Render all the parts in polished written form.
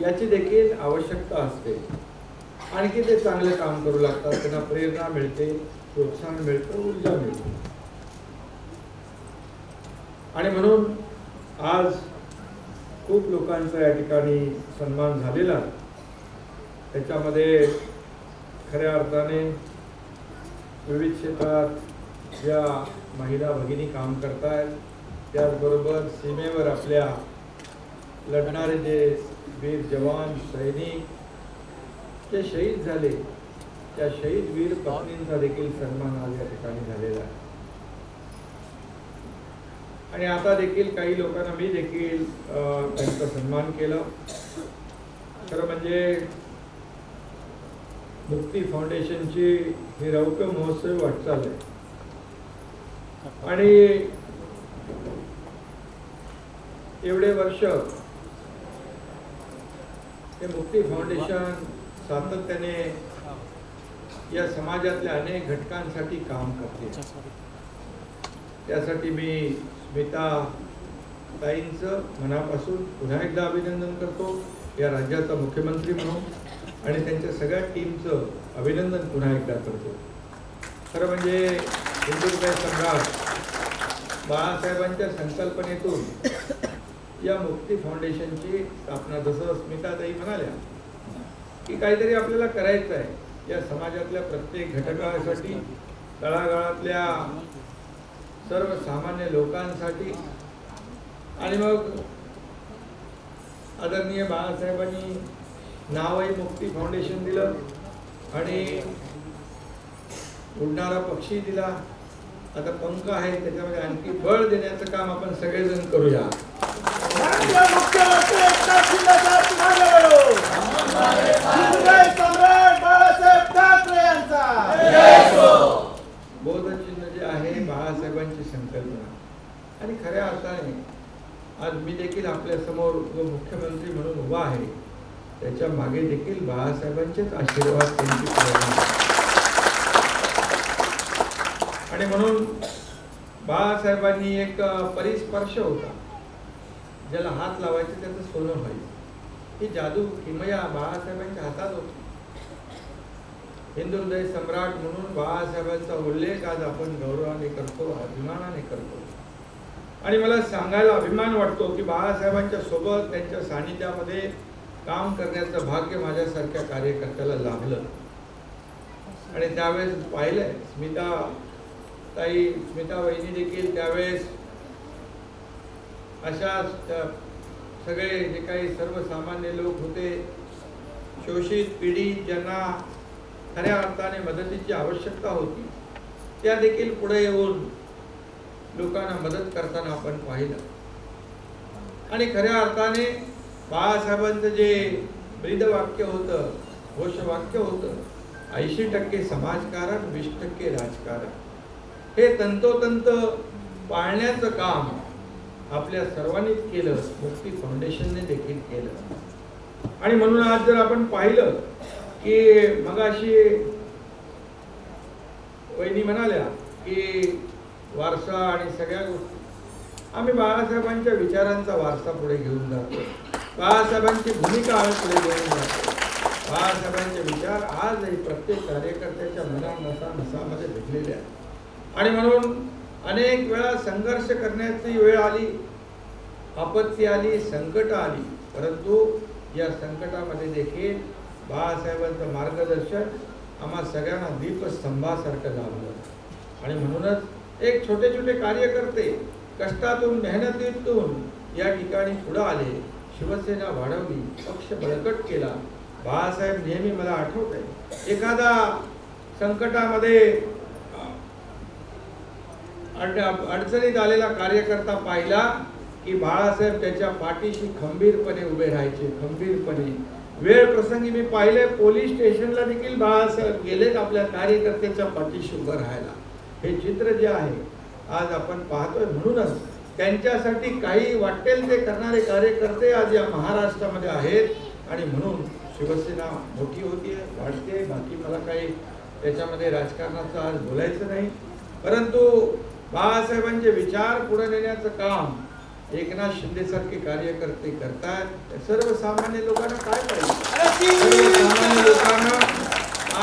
याची देखील आवश्यकता असते. आणखी ते चांगले काम करू लागतात, त्यांना प्रेरणा मिळते, प्रोत्साहन मिळतं, ऊर्जा मिळते. आणि म्हणून आज खूप लोकांचा या ठिकाणी सन्मान झालेला. त्याच्यामध्ये खऱ्या अर्थाने विविध क्षेत्रात ज्या महिला भगिनी काम करतायत, त्याचबरोबर सीमेवर आपल्या लढणारे जे वीर जवान सैनिक जे शहीद झाले, त्या शहीद वीर पत्नींचा देखील सन्मान आज या ठिकाणी झालेला आहे. आणि आता देखील काही लोकांना मी देखील त्यांचा सन्मान केला. खरं म्हणजे मुक्ती फाउंडेशनची ही रौप्य महोत्सवी वाटचाल आहे. आणि एवढे वर्ष हे मुक्ती फाउंडेशन सातत्याने या समाजातल्या अनेक घटकांसाठी काम करते. त्यासाठी मी स्मिता ताईंचं मनापासून पुन्हा एकदा अभिनंदन करतो, या राज्याचा मुख्यमंत्री म्हणून, आणि त्यांच्या सगळ्या टीमचं अभिनंदन पुन्हा एकदा करतो. खरं म्हणजे हिंदुत्व सम्राट बाळासाहेबांच्या संकल्पनेतून या मुक्ती फाउंडेशनची स्थापना, जसं स्मिताताई म्हणाल्या की काहीतरी आपल्याला करायचं आहे या समाजातल्या प्रत्येक घटकासाठी, तळागाळातल्या सर्वसामान्य लोकांसाठी. आणि मग आदरणीय बाळासाहेबांनी नावही मुक्ती फाउंडेशन दिलं आणि उडणारा पक्षी दिला. आता पंख आहे, त्याच्यामध्ये आणखी बळ देण्याचं काम आपण सगळेजण करूया. बोधचिन्ह जे आहे बाळासाहेबांची संकल्पना. आणि खऱ्या अर्थाने आज मी देखील आपल्या समोर जो मुख्यमंत्री म्हणून उभा आहे, त्याच्या मागे देखील बाळासाहेबांचेच आशीर्वाद, त्यांची प्रेरणा. आणि म्हणून बाळासाहेबांनी एक परिस्पर्श होता, ज्याला हात लावायचे त्याचं सोनं व्हायचं. ही जादू किमया बाळासाहेबांच्या हातात होती. हिंदू हृदय सम्राट म्हणून बाळासाहेबांचा उल्लेख आज आपण गौरवाने करतो, अभिमानाने करतो. आणि मला सांगायला अभिमान वाटतो की बाळासाहेबांच्या सोबत, त्यांच्या सानिध्यामध्ये काम करण्याचं भाग्य माझ्यासारख्या कार्यकर्त्याला लाभलं. आणि त्यावेळेस पाहिलंय, स्मिता वहिनी देखील त्यावेळेस अशा सगळे जे काही सर्वसामान्य लोक होते, शोषित पीडित, ज्यांना खऱ्या अर्थाने मदतीची आवश्यकता होती, त्या देखील पुढे येऊन लोकांना मदत करताना आपण पाहिलं. आणि खऱ्या अर्थाने बाळासाहेबांचं जे ब्रीदवाक्य होतं, घोषवाक्य होतं, 80% समाजकारण, 20% राजकारण, हे तंतोतंत पाळण्याचं काम आपल्या सर्वांनीच केलं, मुक्ती फाउंडेशनने देखील केलं. आणि म्हणून आज जर आपण पाहिलं की मगाशी वहिनी म्हणाल्या की वारसा आणि सगळ्या गोष्टी, आम्ही बाळासाहेबांच्या विचारांचा वारसा पुढे घेऊन जातो, बाळासाहेबांची भूमिका आम्ही पुढे घेऊन जातो. बाळासाहेबांचे विचार आजही प्रत्येक कार्यकर्त्याच्या मनामध्ये भेटलेले आहेत. आणि म्हणून अनेक वेळा संघर्ष करण्याची वेळ आली, आपत्ती आली, संकट आली, परंतु या संकटामध्ये देखील बाळासाहेबांचं मार्गदर्शन आम्हा सगळ्यांना दीपस्तंभासारखं लाभलं. आणि म्हणूनच एक छोटे छोटे कार्यकर्ते कष्टातून, मेहनतीतून या ठिकाणी पुढे आले, शिवसेना वाढवली, पक्ष बळकट केला. बाळासाहेब नेहमी, मला आठवत आहे, एखादा संकटामध्ये अडचणीत आलेला कार्यकर्ता पाहिला की बाळासाहेब त्याच्या पाठीशी खंबीरपणे उभे राहायचे, खंबीरपणे. वेळ प्रसंगी मी पाहिले, पोलीस स्टेशनला देखील बाळासाहेब गेलेत आपल्या कार्यकर्त्याच्या पाठीशी उभं राहायला. हे चित्र जे आहे आज आपण पाहतोय. म्हणूनच त्यांच्यासाठी काही वाटेल ते करणारे कार्यकर्ते आज या महाराष्ट्रामध्ये आहेत. आणि म्हणून शिवसेना मोठी होतीये, वाढते. बाकी मला काही त्याच्यामध्ये राजकारणाचं आज बोलायचं नाही, परंतु बाळासाहेबांचे विचार पुढे नेण्याचं काम एकनाथ शिंदे सारखे कार्यकर्ते करतात, सर्वसामान्य लोकांना काय पाहिजे? सर्वसामान्य लोकांना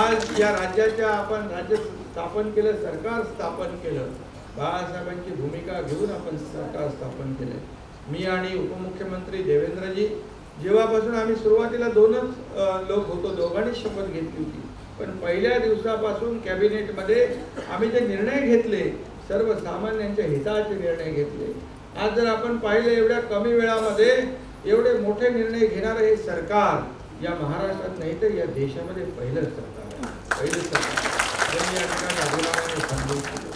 आज या राज्याच्या आपण राज्य स्थापन केलं, सरकार स्थापन केलं, बाळासाहेबांची भूमिका घेऊन आपण सरकार स्थापन केलं. मी आणि उपमुख्यमंत्री देवेंद्रजी जेव्हापासून आम्ही सुरुवातीला दोनच लोक होतो, दोघांनी शपथ घेतली होती, पण पहिल्या दिवसापासून कॅबिनेटमध्ये आम्ही जे निर्णय घेतले, सर्वसामान्यांच्या हिताचे निर्णय घेतले. आज जर आपण पाहिले एवढ्या कमी वेळामध्ये एवढे मोठे निर्णय घेणारे हे सरकार या महाराष्ट्रात नाही तर या देशामध्ये पहिलं सरकार आहे, पहिलं सरकार या ठिकाणी अभिमानाने सांगितलं.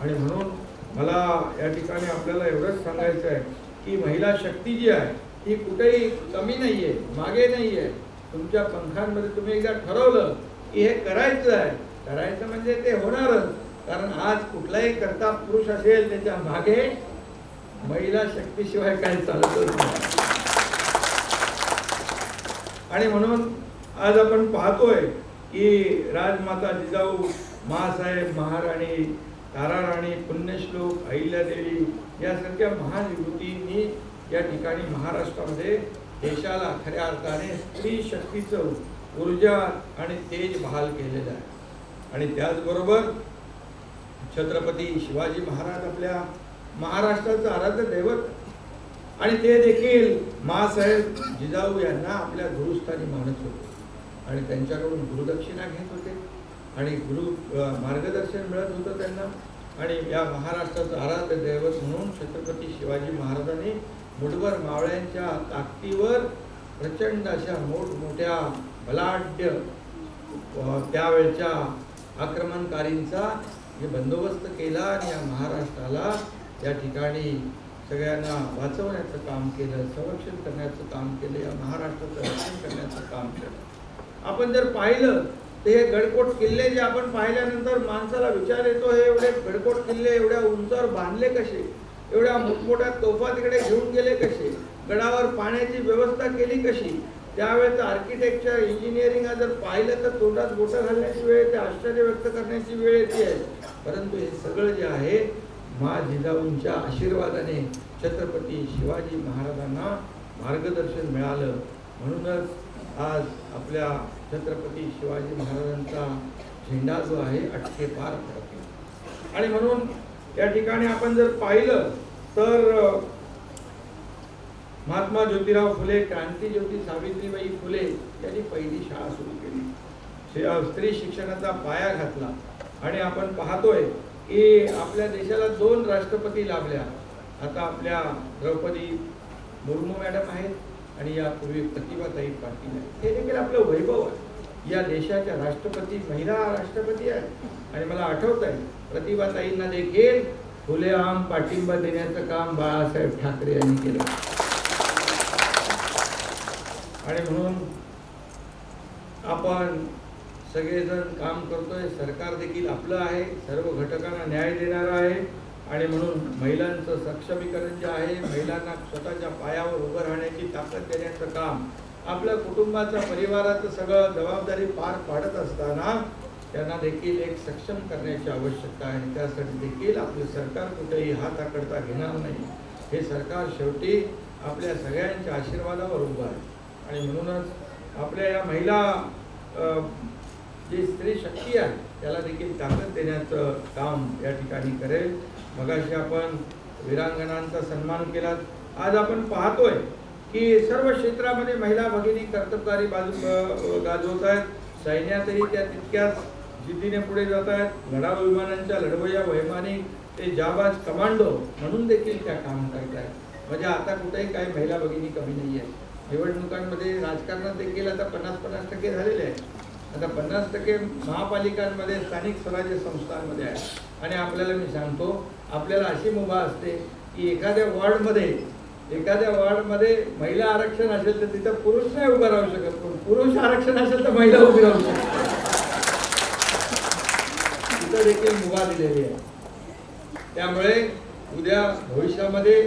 आणि म्हणून मला या ठिकाणी आपल्याला एवढंच सांगायचं आहे की महिला शक्ती जी आहे ही कुठेही कमी नाही आहे, मागे नाही आहे. तुमच्या पंखांमध्ये तुम्ही एकदा ठरवलं की हे करायचं आहे, करायचं म्हणजे ते होणारच. कारण आज कुठलाही करता पुरुष असेल त्याच्या मागे महिला शक्तीशिवाय काही चालतच नाही. आणि म्हणून आज आपण पाहतोय की राजमाता जिजाऊ, माँसाहेब, महाराणी, ताराराणी, पुण्यश्लोक अहिल्यादेवी यासारख्या महान विभूतींनी या ठिकाणी महाराष्ट्रामध्ये देशाला खऱ्या अर्थाने स्त्री शक्तीचं ऊर्जा आणि तेज बहाल केलेलं आहे. आणि त्याचबरोबर छत्रपती शिवाजी महाराज आपल्या महाराष्ट्राचं आराध्य दैवत आणि ते देखील माँसाहेब जिजाऊ यांना आपल्या गुरुस्थानी मानत होते आणि त्यांच्याकडून गुरुदक्षिणा घेत होते आणि मार्गदर्शन मिळत होतं त्यांना. आणि या महाराष्ट्राचं आराध्य दैवत म्हणून छत्रपती शिवाजी महाराजांनी मुठभर मावळ्यांच्या ताकदीवर प्रचंड अशा मोठमोठ्या बलाढ्य त्यावेळच्या आक्रमणकारींचा बंदोबस्त केला आणि या महाराष्ट्राला या ठिकाणी सगळ्यांना वाचवण्याचं काम केलं, संरक्षण करण्याचं काम केलं, या महाराष्ट्राचं रक्षण करण्याचं काम केलं. आपण जर पाहिलं तर हे गडकोट किल्ले जे आपण पाहिल्यानंतर माणसाला विचार येतो, हे एवढे गडकोट किल्ले एवढ्या उंचावर बांधले कसे, एवढ्या मोठमोठ्या तोफा तिकडे घेऊन गेले कसे, गडावर पाण्याची व्यवस्था केली कशी, त्यावेळेचं आर्किटेक्चर इंजिनिअरिंग जर पाहिलं तर तोंडात बोटं घालण्याची वेळ येते, आश्चर्य व्यक्त करण्याची वेळ येते. परंतु हे सगळं जे आहे माँ जिजाऊंच्या आशीर्वादाने छत्रपती शिवाजी महाराजांना मार्गदर्शन मिळालं. म्हणूनच आज आपल्या छत्रपती शिवाजी महाराजांचा झेंडा जो आहे अटके पार पडतो. आणि म्हणून या ठिकाणी आपण जर पाहिलं तर महात्मा ज्योतिराव फुले, क्रांतीज्योती सावित्रीबाई फुले यांनी पहिली शाळा सुरू केली, स्त्री शिक्षणाचा पाया घातला. आणि आपण पाहतोय की आपल्या देशाला 2 राष्ट्रपती लाभल्या. आता आपल्या द्रौपदी मुर्मू मॅडम आहेत आणि यापूर्वी प्रतिभाताई पाटील आहेत. हे देखील आपलं वैभव आहे. या देशाच्या राष्ट्रपती महिला राष्ट्रपती आहेत. आणि मला आठवत आहे प्रतिभाताईंना देखील खुलेआम पाठिंबा देण्याचं काम बाळासाहेब ठाकरे यांनी केलं. आणि म्हणून आपण सगळेजण काम करतोय, सरकार देखील आपलं आहे, सर्व घटकांना न्याय देणार आहे. आणि म्हणून महिलांचं सक्षमीकरण जे आहे, महिलांना स्वतःच्या पायावर उभं राहण्याची ताकद देण्याचं काम, आपल्या कुटुंबाचं परिवाराचं सगळं जबाबदारी पार पाडत असताना त्यांना देखील एक सक्षम करण्याची आवश्यकता आहे. आणि त्यासाठी देखील आपलं सरकार कुठेही हात आकडता घेणार नाही. हे सरकार शेवटी आपल्या सगळ्यांच्या आशीर्वादावर उभं आहे. आणि म्हणूनच आपल्या या महिला जी स्त्री शक्ती आहे त्याला देखील ताकद देण्याचं काम या ठिकाणी करेल. मगाशी आपण वीरांगणांचा सन्मान केला. आज आपण पाहतोय की सर्व क्षेत्रामध्ये महिला भगिनी कर्तबगारी गाजवत आहेत. सैन्यातही त्या तितक्याच जिद्दीने पुढे जात आहेत. लढाऊ विमानांच्या लढवय्या वैमानिक ते जाबाज कमांडो म्हणून देखील त्या काम करत आहेत. म्हणजे आता कुठेही काही महिला भगिनी कमी नाही आहे. निवडणुकांमध्ये राजकारणात देखील आता 50-50% झालेले आहे. आता 50% महापालिकांमध्ये स्थानिक स्वराज्य संस्थांमध्ये आहे. आणि आपल्याला मी सांगतो, आपल्याला अशी मुभा असते की एखाद्या वॉर्डमध्ये महिला आरक्षण असेल तर तिथं पुरुष नाही उभं राहू शकत, पण पुरुष आरक्षण असेल तर महिला उभी राहू शकते. तिथं देखील मुभा दिलेली आहे. त्यामुळे उद्या भविष्यामध्ये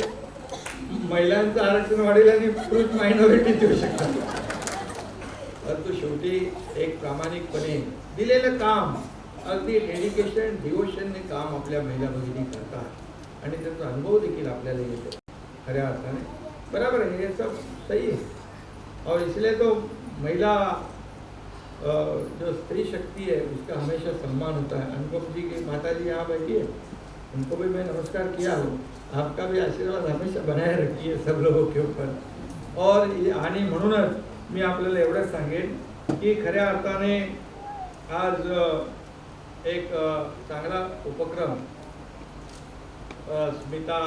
महिलांचं आरक्षण वाढेल आणि पुरुष मायनॉरिटी देऊ शकतात. परंतु शेवटी एक प्रामाणिकपणे दिलेलं काम, अगदी डेडिकेशन डिवोशनने काम आपल्या महिला भगिनी करतात आणि त्याचा अनुभव देखील आपल्याला येतो. खऱ्या अर्थाने बराबर है, ये सब सही है। और इसलिए तो महिला जो स्त्री शक्ति है उसका हमेशा सम्मान होता है। अनुपम जी की माता जी यहाँ बैठी है, उनको भी मैं नमस्कार किया हूँ। आपका भी आशीर्वाद हमेशा बनाए रखिए सब लोगों के ऊपर। और आणि म्हणूनच मी आपल्याला एवढंच सांगेन की खऱ्या अर्थाने आज एक चांगला उपक्रम स्मिता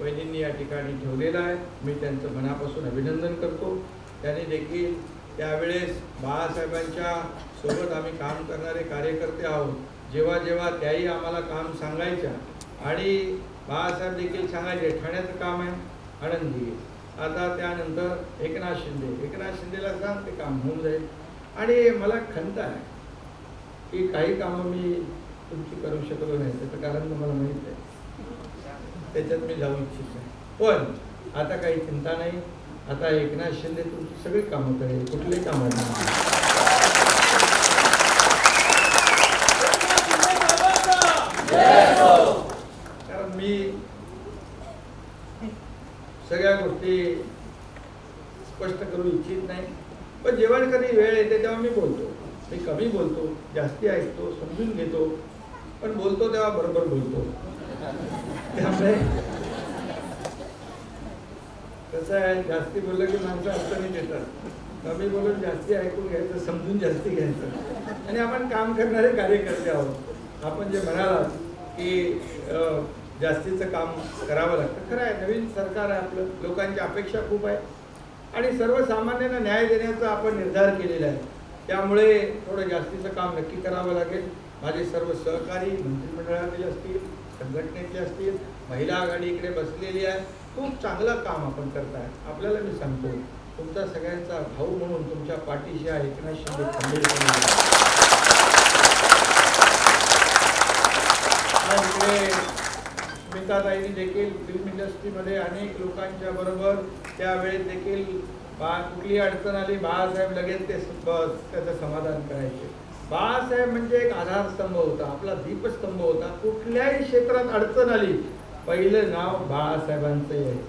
वहिनींनी या ठिकाणी ठेवलेला आहे। मी त्यांचं मनापासून अभिनंदन करतो। त्यांनी देखील त्यावेळेस बाळासाहेबांच्या सोबत आम्ही काम करणारे कार्यकर्ते आहोत, जेव्हा जेव्हा त्याही आम्हाला काम सांगायच्या आणि बाळासाहेब देखील सांगायचे ठाण्याचं काम आहे आनंदी, आता त्यानंतर एकनाथ शिंदेला सांग ते काम होऊन जाईल। आणि मला खंत आहे की काही कामं मी तुमची करू शकलो नाही, त्याचं कारण तुम्हाला माहीत आहे, त्याच्यात मी जाऊ इच्छित नाही। पण आता काही चिंता नाही, आता एकनाथ शिंदे तुमची सगळी कामं करेल, कुठलेही काम नाही। कारण मी सगळ्या गोष्टी स्पष्ट करू इच्छित नाही, पण जेव्हा कधी वेळ येते तेव्हा मी बोलतो। मी कमी बोलतो, जास्ती ऐकतो, समजून घेतो, पण बोलतो तेव्हा बरोबर बोलतो। त्यामुळे कसं आहे, जास्ती बोललं की माणसं अडचणीत येतात, कमी बोलून जास्ती ऐकून घ्यायचं, समजून जास्ती घ्यायचं। आणि आपण काम करणारे कार्यकर्ते आहोत। आपण जे म्हणालात की जास्तीचं काम करावं लागतं, खरं आहे, नवीन सरकार आहे आपलं, लोकांची अपेक्षा खूप आहे आणि सर्वसामान्यांना न्याय देण्याचा आपण निर्धार केलेला आहे, त्यामुळे थोडं जास्तीचं काम नक्की करावं लागेल। माझे सर्व सहकारी मंत्रिमंडळातील असतील, संघटनेतले असतील, महिला आघाडी इकडे बसलेली आहे, खूप चांगलं काम आपण करताय। आपल्याला मी सांगतो, तुमचा सगळ्यांचा भाऊ म्हणून तुमच्या पाठीशी आहे एकनाथ शिंदे खंबीरपणे। स्मिताताईंनी देखील फिल्म इंडस्ट्रीमध्ये अनेक लोकांच्या बरोबर त्यावेळेस देखील कुठली अडचण आली बाळासाहेब लगेच त्याचं समाधान करायचे। बाळासाहेब म्हणजे एक आधारस्तंभ होता, आपला दीपस्तंभ होता। कुठल्याही क्षेत्रात अडचण आली पहिलं नाव बाळासाहेबांचं यायचं,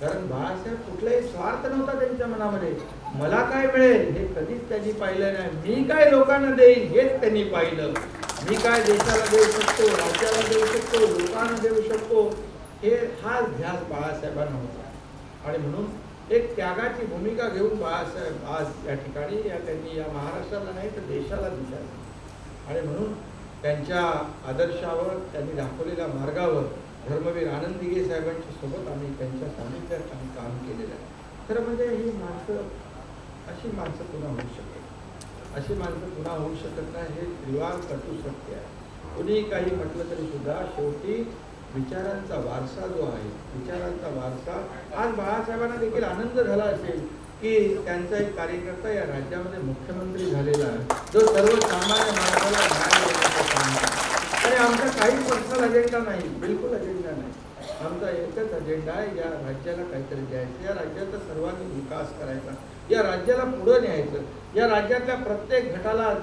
कारण बाळासाहेब कुठलाही स्वार्थ नव्हता त्यांच्या मनामध्ये। मला काय मिळेल हे कधीच त्यांनी पाहिलं नाही, मी काय लोकांना देईन हेच त्यांनी पाहिलं। मी काय देशाला देऊ शकतो, राज्याला देऊ शकतो, लोकांना देऊ शकतो, हे हा ध्यास बाळासाहेबांना होता। आणि म्हणून एक त्यागाची भूमिका घेऊन बाळासाहेब आज या ठिकाणी त्यांनी या महाराष्ट्राला नाही तर देशाला दिशा दिली। आणि म्हणून त्यांच्या आदर्शावर, त्यांनी दाखवलेल्या मार्गावर धर्मवीर आनंद दिघे साहेबांच्या सोबत आम्ही त्यांच्या सानिध्यात आम्ही काम केलेलं आहे। खरं म्हणजे ही माणसं, अशी माणसं पुन्हा होऊ शकत, अशी माणसं पुन्हा होऊ शकत नाही, हे त्रिवार कटू सत्य आहे। कुणी काही म्हटलं तरी सुद्धा शेवटी विचारांचा वारसा जो आहे, विचारांचा वारसा, आज बाळासाहेबांना देखील आनंद झाला असेल की त्यांचा एक कार्यकर्ता या राज्यामध्ये मुख्यमंत्री झालेला आहे, जो सर्वसामान्य माणसाला न्याय देण्याचं काम करतो। आणि आमचा काही पर्सनल अजेंडा नाही, बिलकुल अजेंडा नाही, आमचा एकच अजेंडा आहे, या राज्याला काहीतरी द्यायचं, या राज्याचा सर्वांगीण विकास करायचा, या राज्याला पुढे न्यायचं, या राज्यातल्या प्रत्येक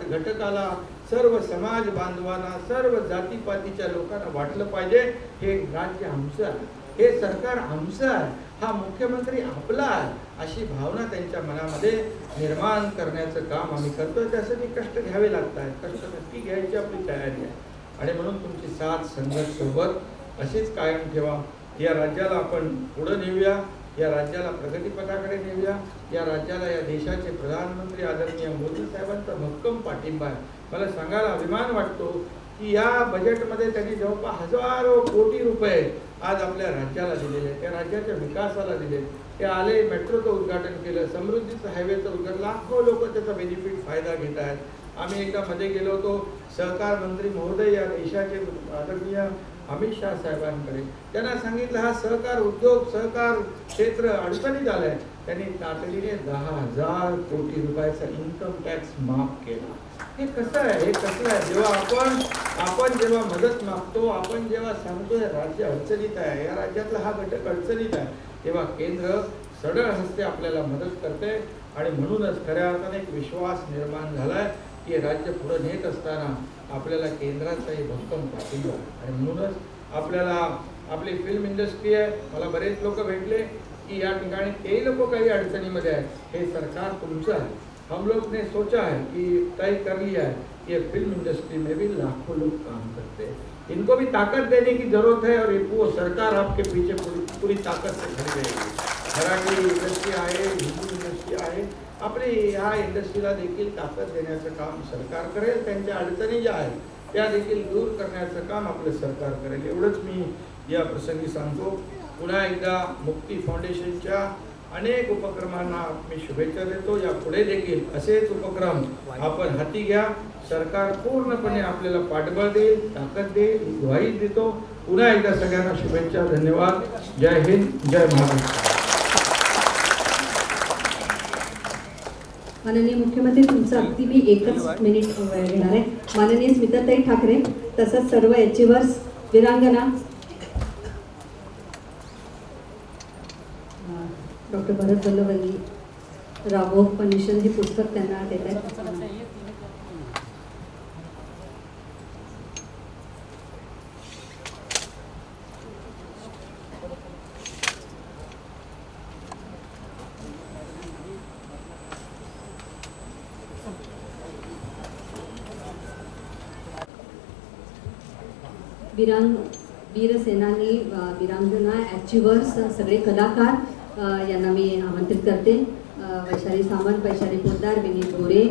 घटकाला, सर्व समाज बांधवांना, सर्व जातीपातीच्या लोकांना वाटलं पाहिजे हे राज्य आमचं आहे, हे सरकार आमचं आहे, हा मुख्यमंत्री आपला आहे, अशी भावना त्यांच्या मनामध्ये निर्माण करण्याचं काम आम्ही करतोय। त्यासाठी कष्ट घ्यावे लागतात, कष्ट नक्की घ्यायची आपली तयारी आहे। आणि म्हणून तुमची साथ संगत सोबत अशीच कायम ठेवा। या राज्याला आपण पुढे नेऊया, या राज्याला प्रगतीपथाकडे नेऊया, या राज्याला, या देशाचे प्रधानमंत्री आदरणीय मोदी साहेबांचा भक्कम पाठिंबा आहे। मला सांगायला अभिमान वाटतो की या बजेटमध्ये त्यांनी जवळपास हजारो कोटी रुपये आज आपल्या राज्याला दिलेले आहेत, त्या राज्याच्या विकासाला दिले। ते आले, मेट्रोचं उद्घाटन केलं, समृद्धीचं हायवेचं उद्घाटन, लाखो लोक त्याचा बेनिफिट फायदा घेत आहेत। आम्ही एकदा मध्ये गेलो होतो सहकार मंत्री महोदय या देशाचे आदरणीय अमित शाह साहेबांकडे, त्यांना सांगितलं हा सहकार उद्योग, सहकार क्षेत्र अडचणीत आलंय, त्यांनी तातडीने 10,000 कोटी रुपयाचा इन्कम टॅक्स माफ केला। हे कसं आहे, हे कसं आहे, जेव्हा आपण जेव्हा मदत मागतो, आपण जेव्हा सांगतो हे राज्य अडचणीत आहे, या राज्यातला हा घटक अडचणीत आहे, तेव्हा केंद्र सरळ हस्ते आपल्याला मदत करते। आणि म्हणूनच खऱ्या अर्थाने एक विश्वास निर्माण झालाय की राज्य पुढे नेत असताना आपल्याला केंद्राचाही भक्कम पाठिंबा, आणि म्हणूनच आपल्याला आपली फिल्म इंडस्ट्री आहे. मला बरेच लोक भेटले की या ठिकाणी तेही लोक काही अडचणीमध्ये आहेत. हे सरकार तुमचं आहे. हम लोग ने सोचा है कि तय कर लिया है कि ये फिल्म इंडस्ट्री में भी लाखों लोग काम करते हैं. इनको भी ताकत देने की जरूरत है और वो सरकार आपके पीछे पूरी ताकत से खड़ी रहेगी. मराठी इंडस्ट्री आहे, हिंदी इंडस्ट्री आहे, आपली ह्या इंडस्ट्रीला देखील ताकद देण्याचं काम सरकार करेल. त्यांच्या अडचणी ज्या आहेत त्या देखील दूर करण्याचं काम आपलं सरकार करेल. एवढंच मी या प्रसंगी सांगतो. पुन्हा एकदा मुक्ती फाउंडेशनच्या अनेक उपक्रमांना मी शुभेच्छा देतो. या पुढे देखील असेच उपक्रम आपण हाती घ्या. सरकार पूर्णपणे आपल्याला पाठबळ देईल, ताकद देईल, ग्वाही देतो. पुन्हा एकदा सगळ्यांना शुभेच्छा. धन्यवाद. जय हिंद, जय महाराष्ट्र. माननीय मुख्यमंत्री, तुमचं अगदी मी 1 मिनिट वेळ घेणार आहे. माननीय स्मिताताई ठाकरे तसंच सर्व अचिव्हर्स, वीरांगना, डॉक्टर भरत वल्लभजी राघव फाउंडेशन हे पुस्तक त्यांना देत आहेत. वीर सेनानी, वीरांगना, अचिव्हर्स, सगळे कलाकार यांना मी आमंत्रित करते. वैशाली सामंत, वैशाली पोद्दार, विनीत गोरे,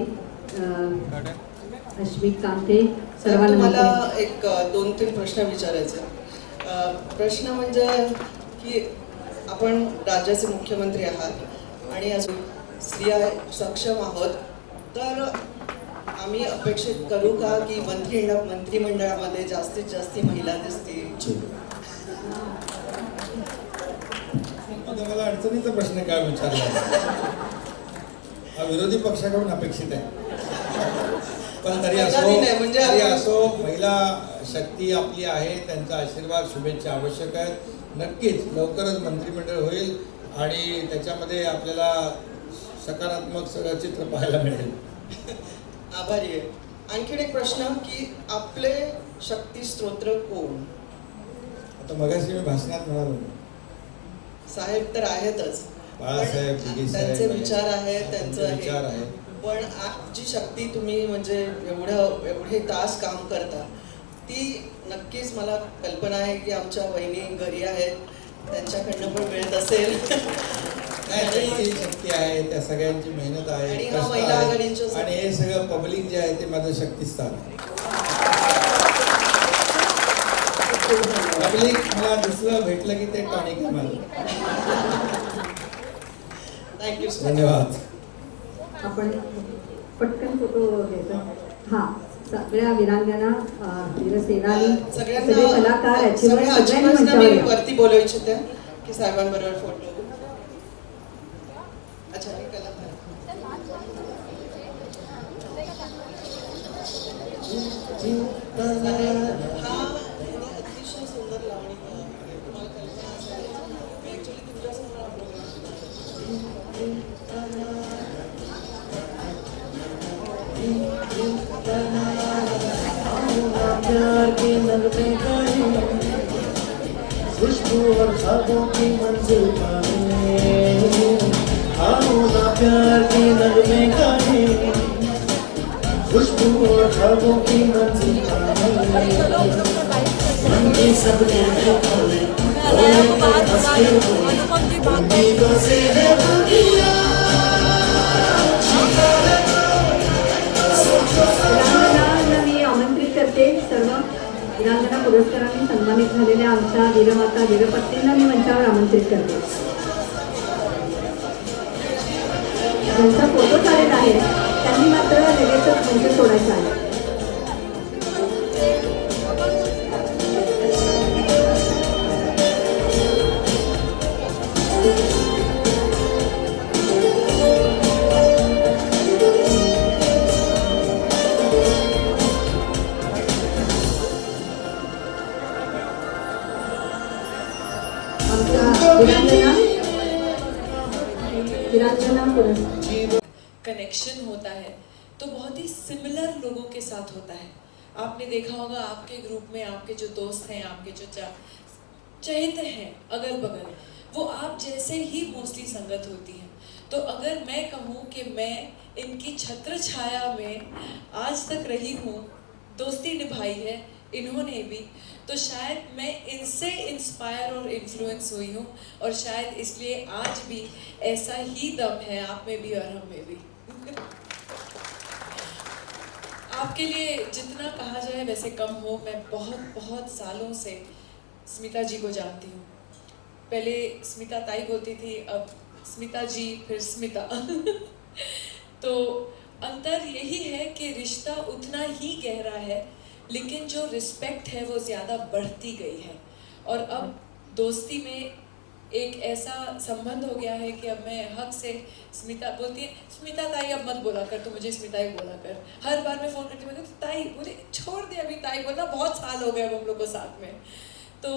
अश्विक कांते, सर्वांना. मला एक 2-3 प्रश्न विचारायचे. प्रश्न म्हणजे की आपण राज्याचे मुख्यमंत्री आहात आणि अजून स्त्रिया सक्षम आहोत, तर आम्ही अपेक्षित करू का की मंत्रिमंडळामध्ये जास्तीत जास्त महिला दिसतील? मला अडचणीचा प्रश्न काय विचारला हा विरोधी पक्षाकडून अपेक्षित आहे. पण तरी असो महिला शक्ती आपली आहे. त्यांचा आशीर्वाद, शुभेच्छा आवश्यक आहेत. नक्कीच लवकरच मंत्रिमंडळ होईल आणि त्याच्यामध्ये आपल्याला सकारात्मक सगळं चित्र पाहायला मिळेल. आभारी आहे. आणखीन एक प्रश्न की आपले शक्ती स्त्रोत्र कोण? आता मगाशी मी भाषणात म्हणालो, साहेब तर आहेतच, बाळासाहेब, त्यांचे विचार आहेत, त्यांचं विचार आहे. पण जी शक्ती तुम्ही म्हणजे एवढे तास काम करता, ती नक्कीच मला कल्पना आहे की आमच्या वहिनी घरी आहेत, त्यांच्याकडनं पण मिळत असेल. नाही, शक्ती आहे, त्या सगळ्यांची मेहनत आहे, आणि हे सगळं पब्लिक जे आहे ते माझं शक्तिस्थान आहे. पब्लिक मला दिसलं, भेटलं की ते टॉनिक आहे माझं. थँक्यू. धन्यवाद. आपण पटकन फोटो घ्यायचा. हा, सगळ्या वीरांगना, वीर सेनानी, सगळे कलाकार, अचिव्हर्स, सगळ्यांनी वरती बोलू इच्छिते की साहेबांबरोबर फोटो. अच्छा, हे कलाकार हा अतिशय सुंदर लावणी. तुम्हाला कल्पना असेल, मी ऍक्च्युअली तुमच्यासमोर खुशबू और ख्वाबों की मंजिल पाए, आओ ना प्यार के नगमे गाए, खुशबू और ख्वाबों की मंजिल पाए, मन की सबने खोले उम्मीदों से है दुनिया. मी आमंत्रित करते सर्व वीरांगना पुरस्कारांनी सन्मानित झालेल्या आमच्या वीरमाता, वीरपत्नींना मी मंचावर आमंत्रित करते. ज्यांचा फोटो झालेला आहे त्यांनी मात्र लगेचच मंच सोडायचा आहे. कनेक्शन होता है तो बहुत ही सिमिलर लोगों के साथ होता है. आपने देखा होगा आपके ग्रुप में आपके जो दोस्त हैं, आपके जो चहेते हैं अगल बगल, वो आप जैसे ही मोस्टली संगत होती हैं। तो अगर मैं कहूँ कि मैं इनकी छत्र छाया में आज तक रही हूँ, दोस्ती निभाई है इन्होंने भी, तो शायद मैं इनसे इंस्पायर और इन्फ्लुएंस हुई हूँ, और शायद इसलिए आज भी ऐसा ही दम है आप में भी और हम में भी। आपके लिए जितना कहा जाए वैसे कम हो। मैं बहुत बहुत सालों से स्मिता जी को जानती हूँ। पहले स्मिता ताई बोलती थी, अब स्मिता जी, फिर स्मिता। तो अंतर यही है कि रिश्ता उतना ही गहरा है, लेकिन जो रिस्पेक्ट है वो ज़्यादा बढ़ती गई है। और अब दोस्ती में एक ऐसा संबंध हो गया है कि अब मैं हक से स्मिता बोलती है, स्मिता ताई अब मत बोला कर, तो मुझे स्मिता ही बोला कर। हर बार मैं फ़ोन करती हूँ, ताई, बोले छोड़ दे अभी ताई बोलना, बहुत साल हो गए अब हम लोग को साथ में। तो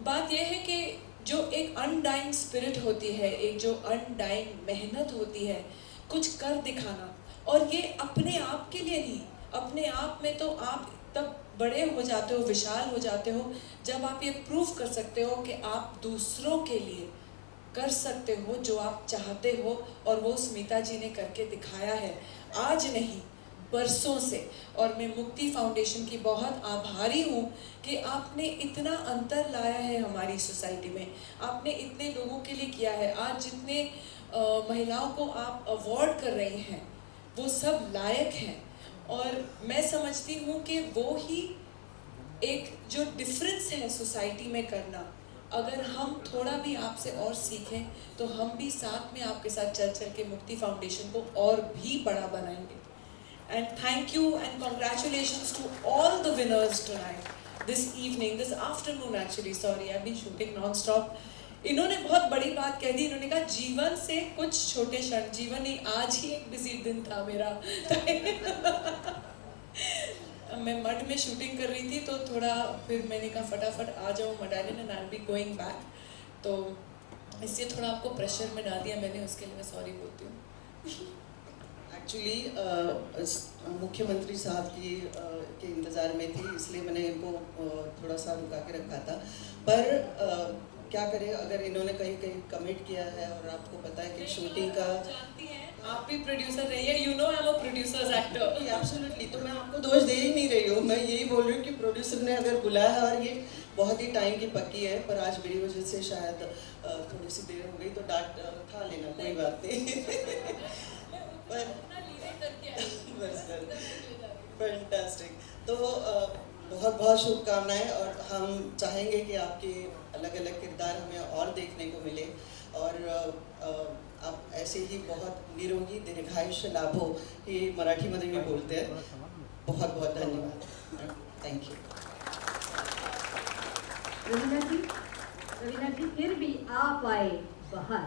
बात यह है कि जो एक अनडाइंग स्पिरिट होती है, एक जो अनडाइंग मेहनत होती है कुछ कर दिखाना, और ये अपने आप के लिए नहीं, अपने आप में तो आप तब बड़े हो जाते हो, विशाल हो जाते हो, जब आप ये प्रूव कर सकते हो कि आप दूसरों के लिए कर सकते हो जो आप चाहते हो, और वो स्मिता जी ने करके दिखाया है, आज नहीं बरसों से। और मैं मुक्ति फाउंडेशन की बहुत आभारी हूँ कि आपने इतना अंतर लाया है हमारी सोसाइटी में, आपने इतने लोगों के लिए किया है। आज जितने महिलाओं को आप अवार्ड कर रही हैं वो सब लायक हैं, और मैं समझती हूँ कि वो ही एक जो डिफरेंस है सोसाइटी में करना, अगर हम थोड़ा भी आपसे और सीखें तो हम भी साथ में आपके साथ चल चल के मुक्ति फाउंडेशन को और भी बड़ा बनाएंगे। And thank you and congratulations to all the winners tonight, this evening, this afternoon actually, sorry, I've been shooting non-stop. इन्होंने बहुत बड़ी बात कह दी, इन्होंने कहा जीवन से कुछ छोटे क्षण, जीवन नहीं, आज ही एक बिजी दिन था मेरा। मैं मड में शूटिंग कर रही थी, तो थोड़ा फिर मैंने कहा फटाफट आ जाऊँ मडालिन, and I will be going back, तो इसलिए थोड़ा आपको प्रेशर में डाल दिया मैंने, उसके लिए मैं सॉरी बोलती हूँ। एक्चुअली मुख्यमंत्री साहब की के इंतज़ार में थी, इसलिए मैंने इनको थोड़ा सा रुका के रखा था। पर क्या करें, अगर इन्होंने कहीं कहीं कमिट किया है, और आपको पता है कि शूटिंग का, जानती हैं आप भी प्रोड्यूसर रही है, you know I am a producers actor. Absolutely, तो मैं आपको दोष दे ही नहीं रही हूँ, मैं यही बोल रही हूँ कि प्रोड्यूसर ने अगर बुलाया है, और ये बहुत ही टाइम की पक्की है, पर आज मेरी वजह से शायद थोड़ी सी देर हो गई, तो डांट खा लेना, कोई बात नहीं। पर फैंटास्टिक, तो बहुत बहुत शुभकामनाएं, और हम चाहेंगे कि आपके अलग अलग किरदार हमें और देखने को मिले, और आप ऐसे ही बहुत निरोगी दीर्घायुष्य लाभो, ये मराठीमध्ये मी बोलते हैं। बहुत बहुत धन्यवाद, थैंक यू। रवीना जी फिर भी आप आए बाहर।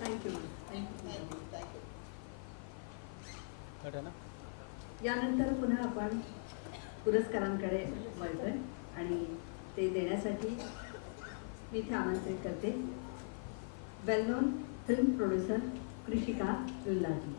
Thank you thank you. यानंतर पुन्हा आपण पुरस्कारांकडे वळतोय, आणि ते देण्यासाठी मी इथे आमंत्रित करते वेल नोन फिल्म प्रोड्युसर कृषिका लुल्लाजी।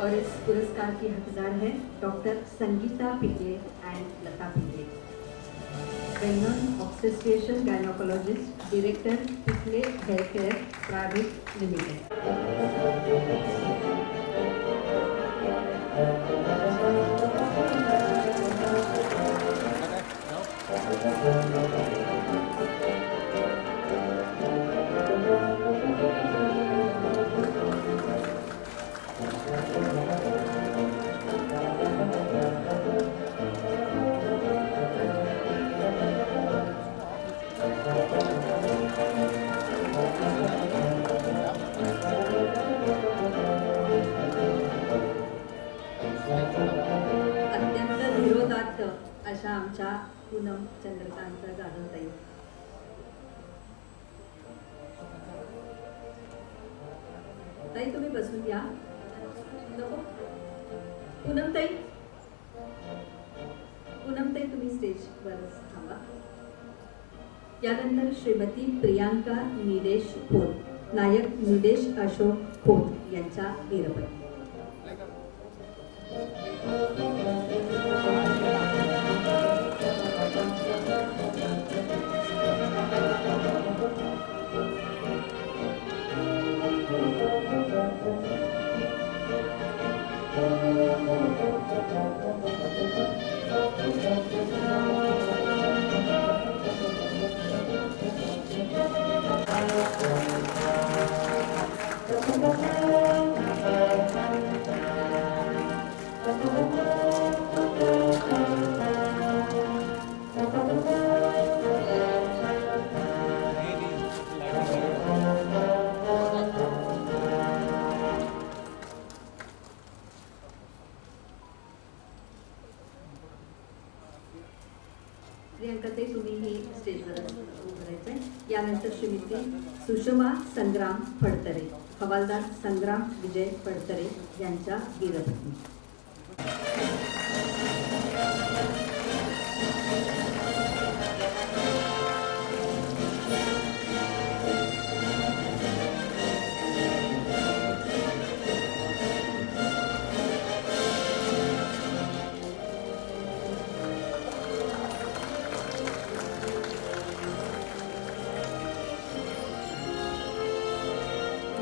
और इस पुरस्कार की हकदार है डॉक्टर संगीता पिल्ले एंड लता पिल्ले, वेल नोन ऑब्स्टेट्रिशियन गायनोकोलॉजिस्ट, डायरेक्टर पिल्ले हेल्थ केयर प्राइवेट लिमिटेड। अत्यंत धीरोदात्त अशा आमच्या पूनम चंद्रकांत जाधवताई, बसून या. नको पूनमताई, पूनमताई तुम्ही स्टेजवर थांबा. यानंतर श्रीमती प्रियांका निलेश खोत, नायक निलेश अशोक खोत यांच्या वीरपत्नी. प्रियांकाताई तुम्ही हे स्टेजवर उभं राहायचंय. यानंतर श्रीमती सुषमा संग्राम फडतरे, हवालदार संग्राम विजय फडतरे यांच्या वीरपत्नी.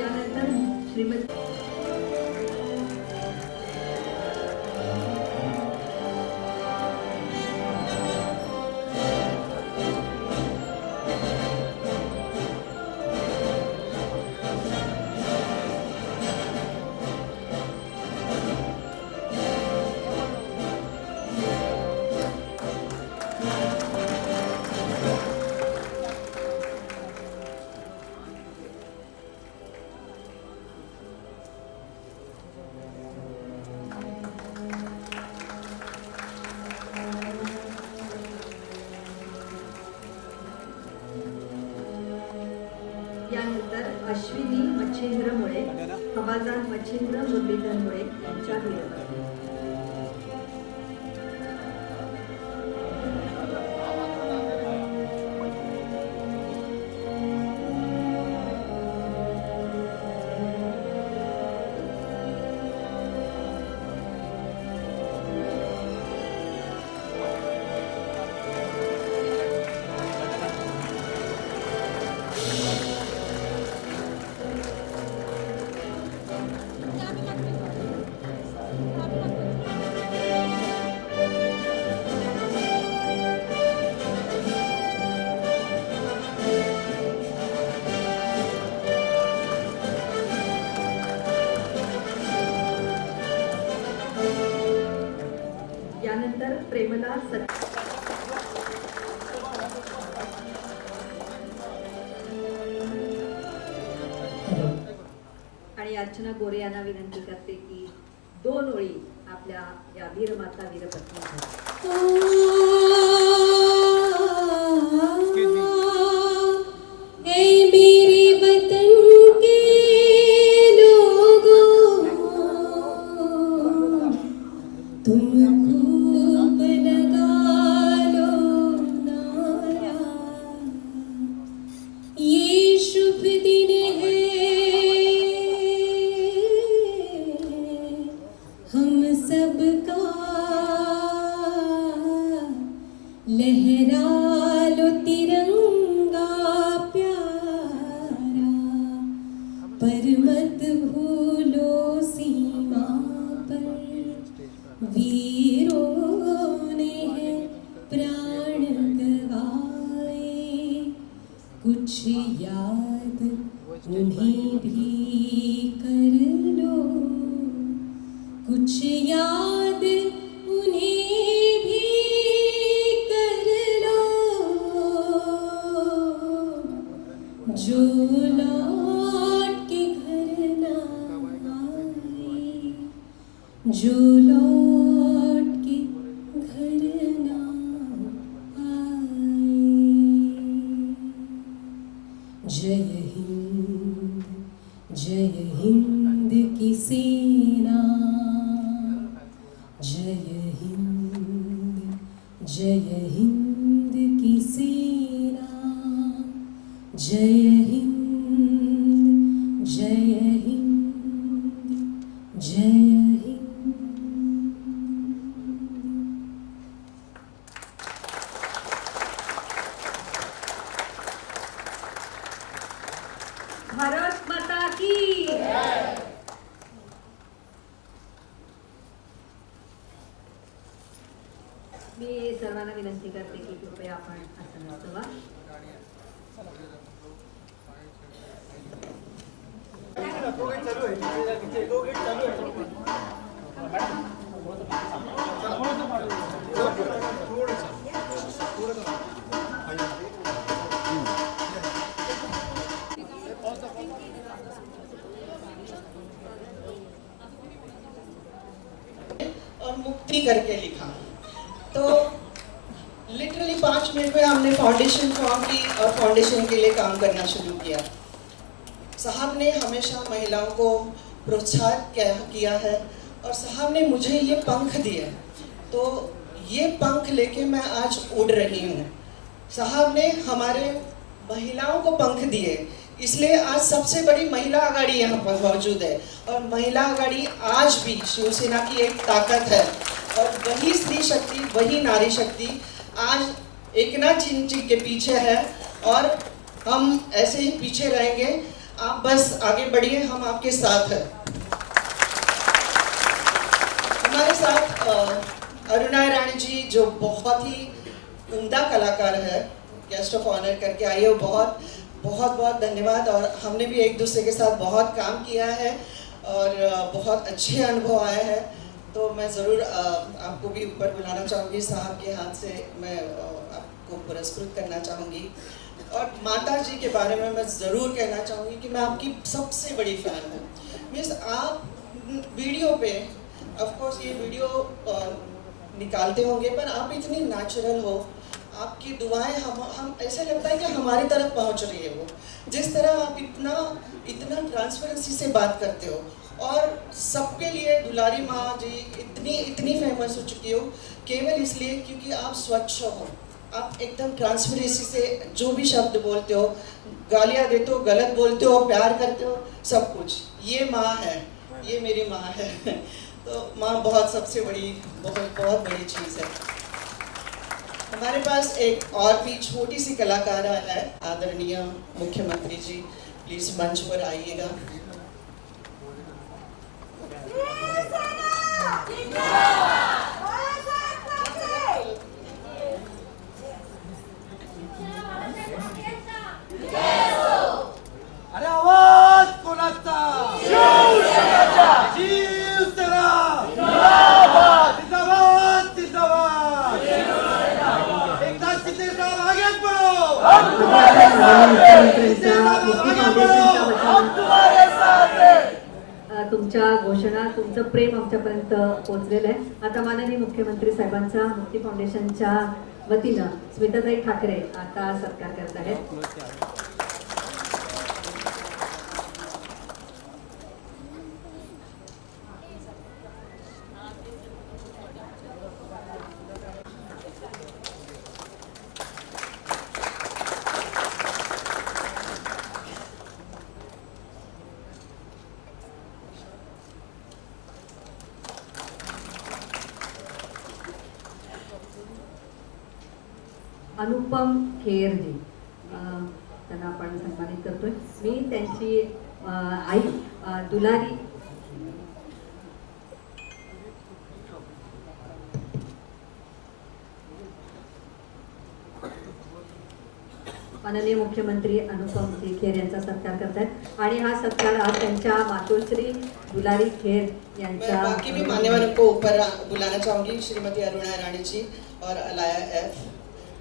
यानंतर श्रीमती यानंतर अश्विनी मच्छिंद्र मुळे, हवालदार मच्छिंद्र मुरलीधर मुळे यांच्या वीरपत्नी. यानंतर प्रेमला आणि अर्चना गोरे यांना विनंती करते की 2 ओळी आपल्या या वीरमाता वीरपत्नी. लहरा लो तिरंगा प्यारा, पर मत भूलो सीमा पर वीरों ने है प्राण गवाए, कुछ याद उन्हें भी कर लो, कुछ याद उन्हें भी कर लो, जो लौट के घर ना आए, जो लौट के घर ना आए. जय हिंद जय हिंद की सेना, जय हिंद, जय हिंद, जय हिंद। भारत माता की मी सर्वांना विनंती करते की कृपया आपण आसनात बसा. और मुक्ति करके लिखा। तो लिटरली 5 मिनट में हमने फाउंडेशन फॉर्म की और फाउंडेशन के लिए काम करना शुरू किया। साहब ने हमेशा महिलाओं को प्रोत्साहित किया है और साहब ने मुझे ये पंख दिए, तो ये पंख लेके मैं आज उड़ रही हूँ। साहब ने हमारे महिलाओं को पंख दिए, इसलिए आज सबसे बड़ी महिला आघाड़ी यहाँ पर मौजूद है। और महिला आघाड़ी आज भी शिवसेना की एक ताकत है और वही स्त्री शक्ति, वही नारी शक्ति आज एकनाथ जी के पीछे है और हम ऐसे ही पीछे रहेंगे। आप बस आगे बढ़िए, हम आपके साथ हैं। हमारे साथ अरुणा रानी जी जो बहुत ही उम्दा कलाकार है, गेस्ट ऑफ ऑनर करके आई है, बहुत बहुत बहुत धन्यवाद। और हमने भी एक दूसरे के साथ बहुत काम किया है और बहुत अच्छे अनुभव आए हैं। तो मैं ज़रूर आपको भी ऊपर बुलाना चाहूँगी, साहब के हाथ से मैं आपको पुरस्कृत करना चाहूँगी। और माता जी के बारे में मैं ज़रूर कहना चाहूँगी कि मैं आपकी सबसे बड़ी फ़ैन हूँ। मीन्स आप वीडियो पे, ऑफ कोर्स ये वीडियो निकालते होंगे, पर आप इतनी नेचुरल हो, आपकी दुआएं हम ऐसे लगता है कि हमारी तरफ पहुंच रही है। वो जिस तरह आप इतना ट्रांसपेरेंसी से बात करते हो और सबके लिए दुलारी माँ जी इतनी फेमस हो चुकी हो, केवल इसलिए क्योंकि आप स्वच्छ हो। आप एकदम ट्रांसपेरेंसी से जो भी शब्द बोलते हो, गालियाँ देते हो, गलत बोलते हो, प्यार करते हो, सब कुछ ये माँ है, ये मेरी माँ है। तो माँ बहुत सबसे बड़ी बहुत बड़ी चीज़ है। हमारे पास एक और भी छोटी सी कलाकार है, आदरणीय मुख्यमंत्री जी, प्लीज मंच पर आइएगा। अरे आवाज कोणाचा? शिवसेनेचा! शिवसेना! जिंदाबाद! जिंदाबाद! जिंदाबाद! एकनाथ शिंदे साहब आगे बढ़ो! हम तुम्हारे साथ हैं! तुमच्या घोषणा, तुमचं प्रेम आमच्यापर्यंत पोहोचलेलं आहे. आता माननीय मुख्यमंत्री साहेबांचा मुक्ती फाउंडेशनच्या वतीनं स्मिताताई ठाकरे आता सत्कार करत आहेत. अनुपम खेरजी त्यांना आपण सन्मानित करतोय. मी त्यांची आई दुलारी माननीय मुख्यमंत्री अनुपम खेर यांचा सत्कार करतात आणि हा सत्कार आज त्यांच्या मातोश्री दुलारी खेर यांच्या. मैं बाकी भी मान्यवरों को ऊपर बुलाना चाहूँगी, श्रीमती अरुणा रानी जी और अलाया एफ,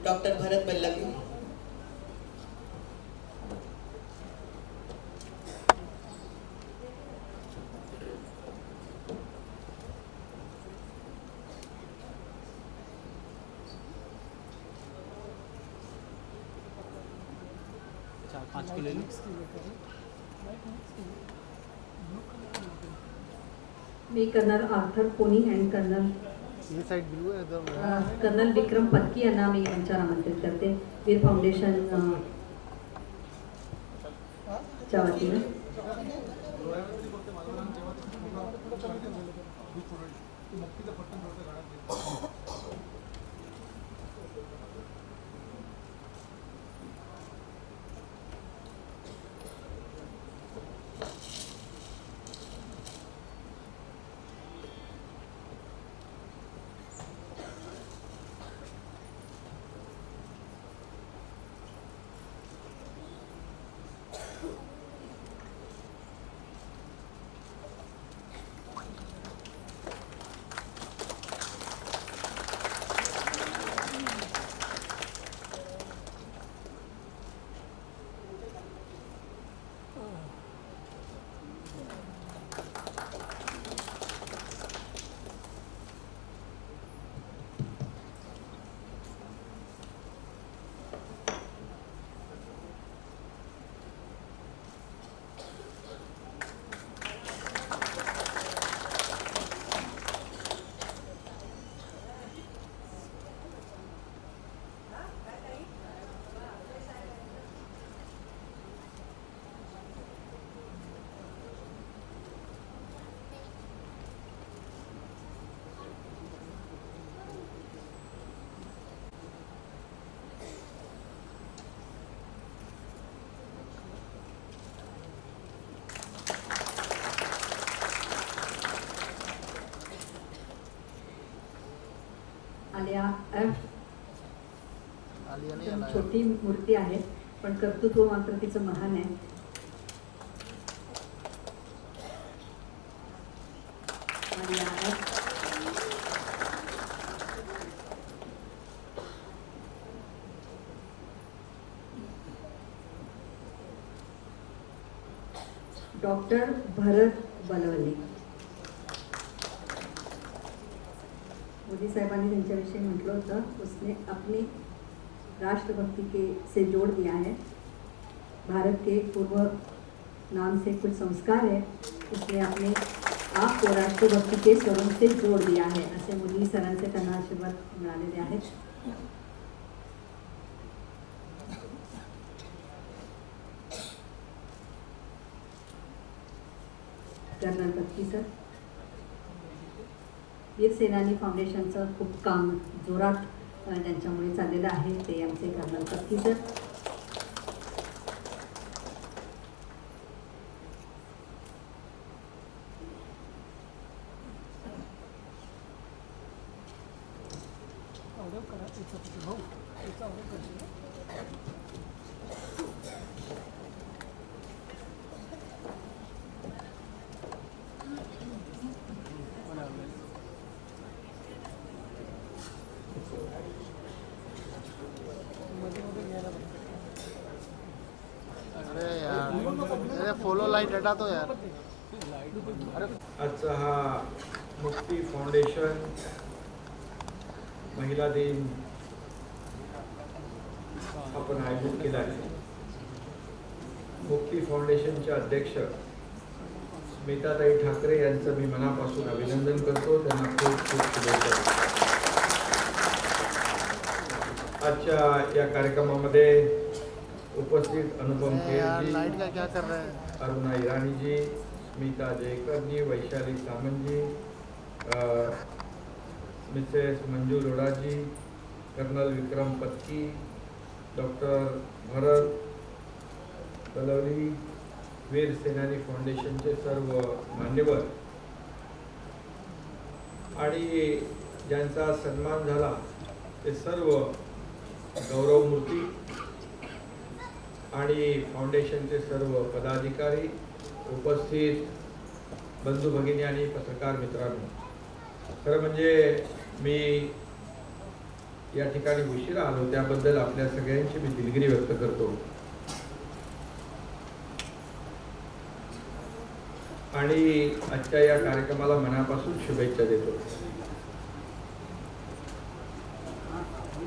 डॉक्टर भरत बल्लभी। मी कर्नल आर्थर कोनी अँड कर्नल ये साइड ब्लू है एकदम कर्नल विक्रम पत्की यांना मी मंचावर आमंत्रित करते वीर फाउंडेशन च्या वतीनं. आलिया एफ आलिया नहीं आला छोटी मूर्ती आहे पण कर्तृत्व मात्र तिचं महान आहे. आलिया एफ डॉक्टर भरत बलवले. मोदी साहेबांनी त्यांच्याविषयी म्हटलं होतं, उसने अपनी राष्ट्रभक्ति के से जोड़ दिया है. भारत के पूर्व नाम से कुछ संस्कार है, उसने अपने आप को राष्ट्रभक्ति के स्वरूप से जोड़ दिया है. असे मोदी सरांचे त्यांना आशीर्वाद मिळालेले आहेत. Colonel Patki sir. वीर सेनानी फाउंडेशनचं खूप काम जोरात त्यांच्यामुळे चाललेलं आहे, ते आमचे कर्नल पत्की सर. अरे यार अरे फॉलो लाइट हटा तो यार. आजचा हा मुक्ती फाउंडेशन महिला दिन आपण आयोजित केला आहे. मुक्ती फाउंडेशनचे अध्यक्ष स्मिताताई ठाकरे यांचं मी मनापासून अभिनंदन करतो. त्यांना खूप खूप शुभेच्छा. आजच्या या कार्यक्रमामध्ये उपस्थित अनुपम यार खेर लाइट जी, का क्या कर रहे हैं. अरुणा ईरानी जी, स्मिता जयकर जी, वैशाली सामंत जी, मिसेस मंजू लोढ़ा जी, कर्नल विक्रम पत्की, डॉक्टर भरत बलवली, वीर सेनानी फाउंडेशनचे सर्व मान्यवर आणि ज्यांचा सन्मान झाला ते सर्व गौरवमूर्ती आणि फाउंडेशनचे सर्व पदाधिकारी, उपस्थित बंधू भगिनी आणि पत्रकार मित्रांनो. खरं म्हणजे मी या ठिकाणी उशिरा आलो त्याबद्दल आपल्या सगळ्यांची मी दिलगिरी व्यक्त करतो. आणि आजच्या या कार्यक्रमाला मनापासून शुभेच्छा देतो.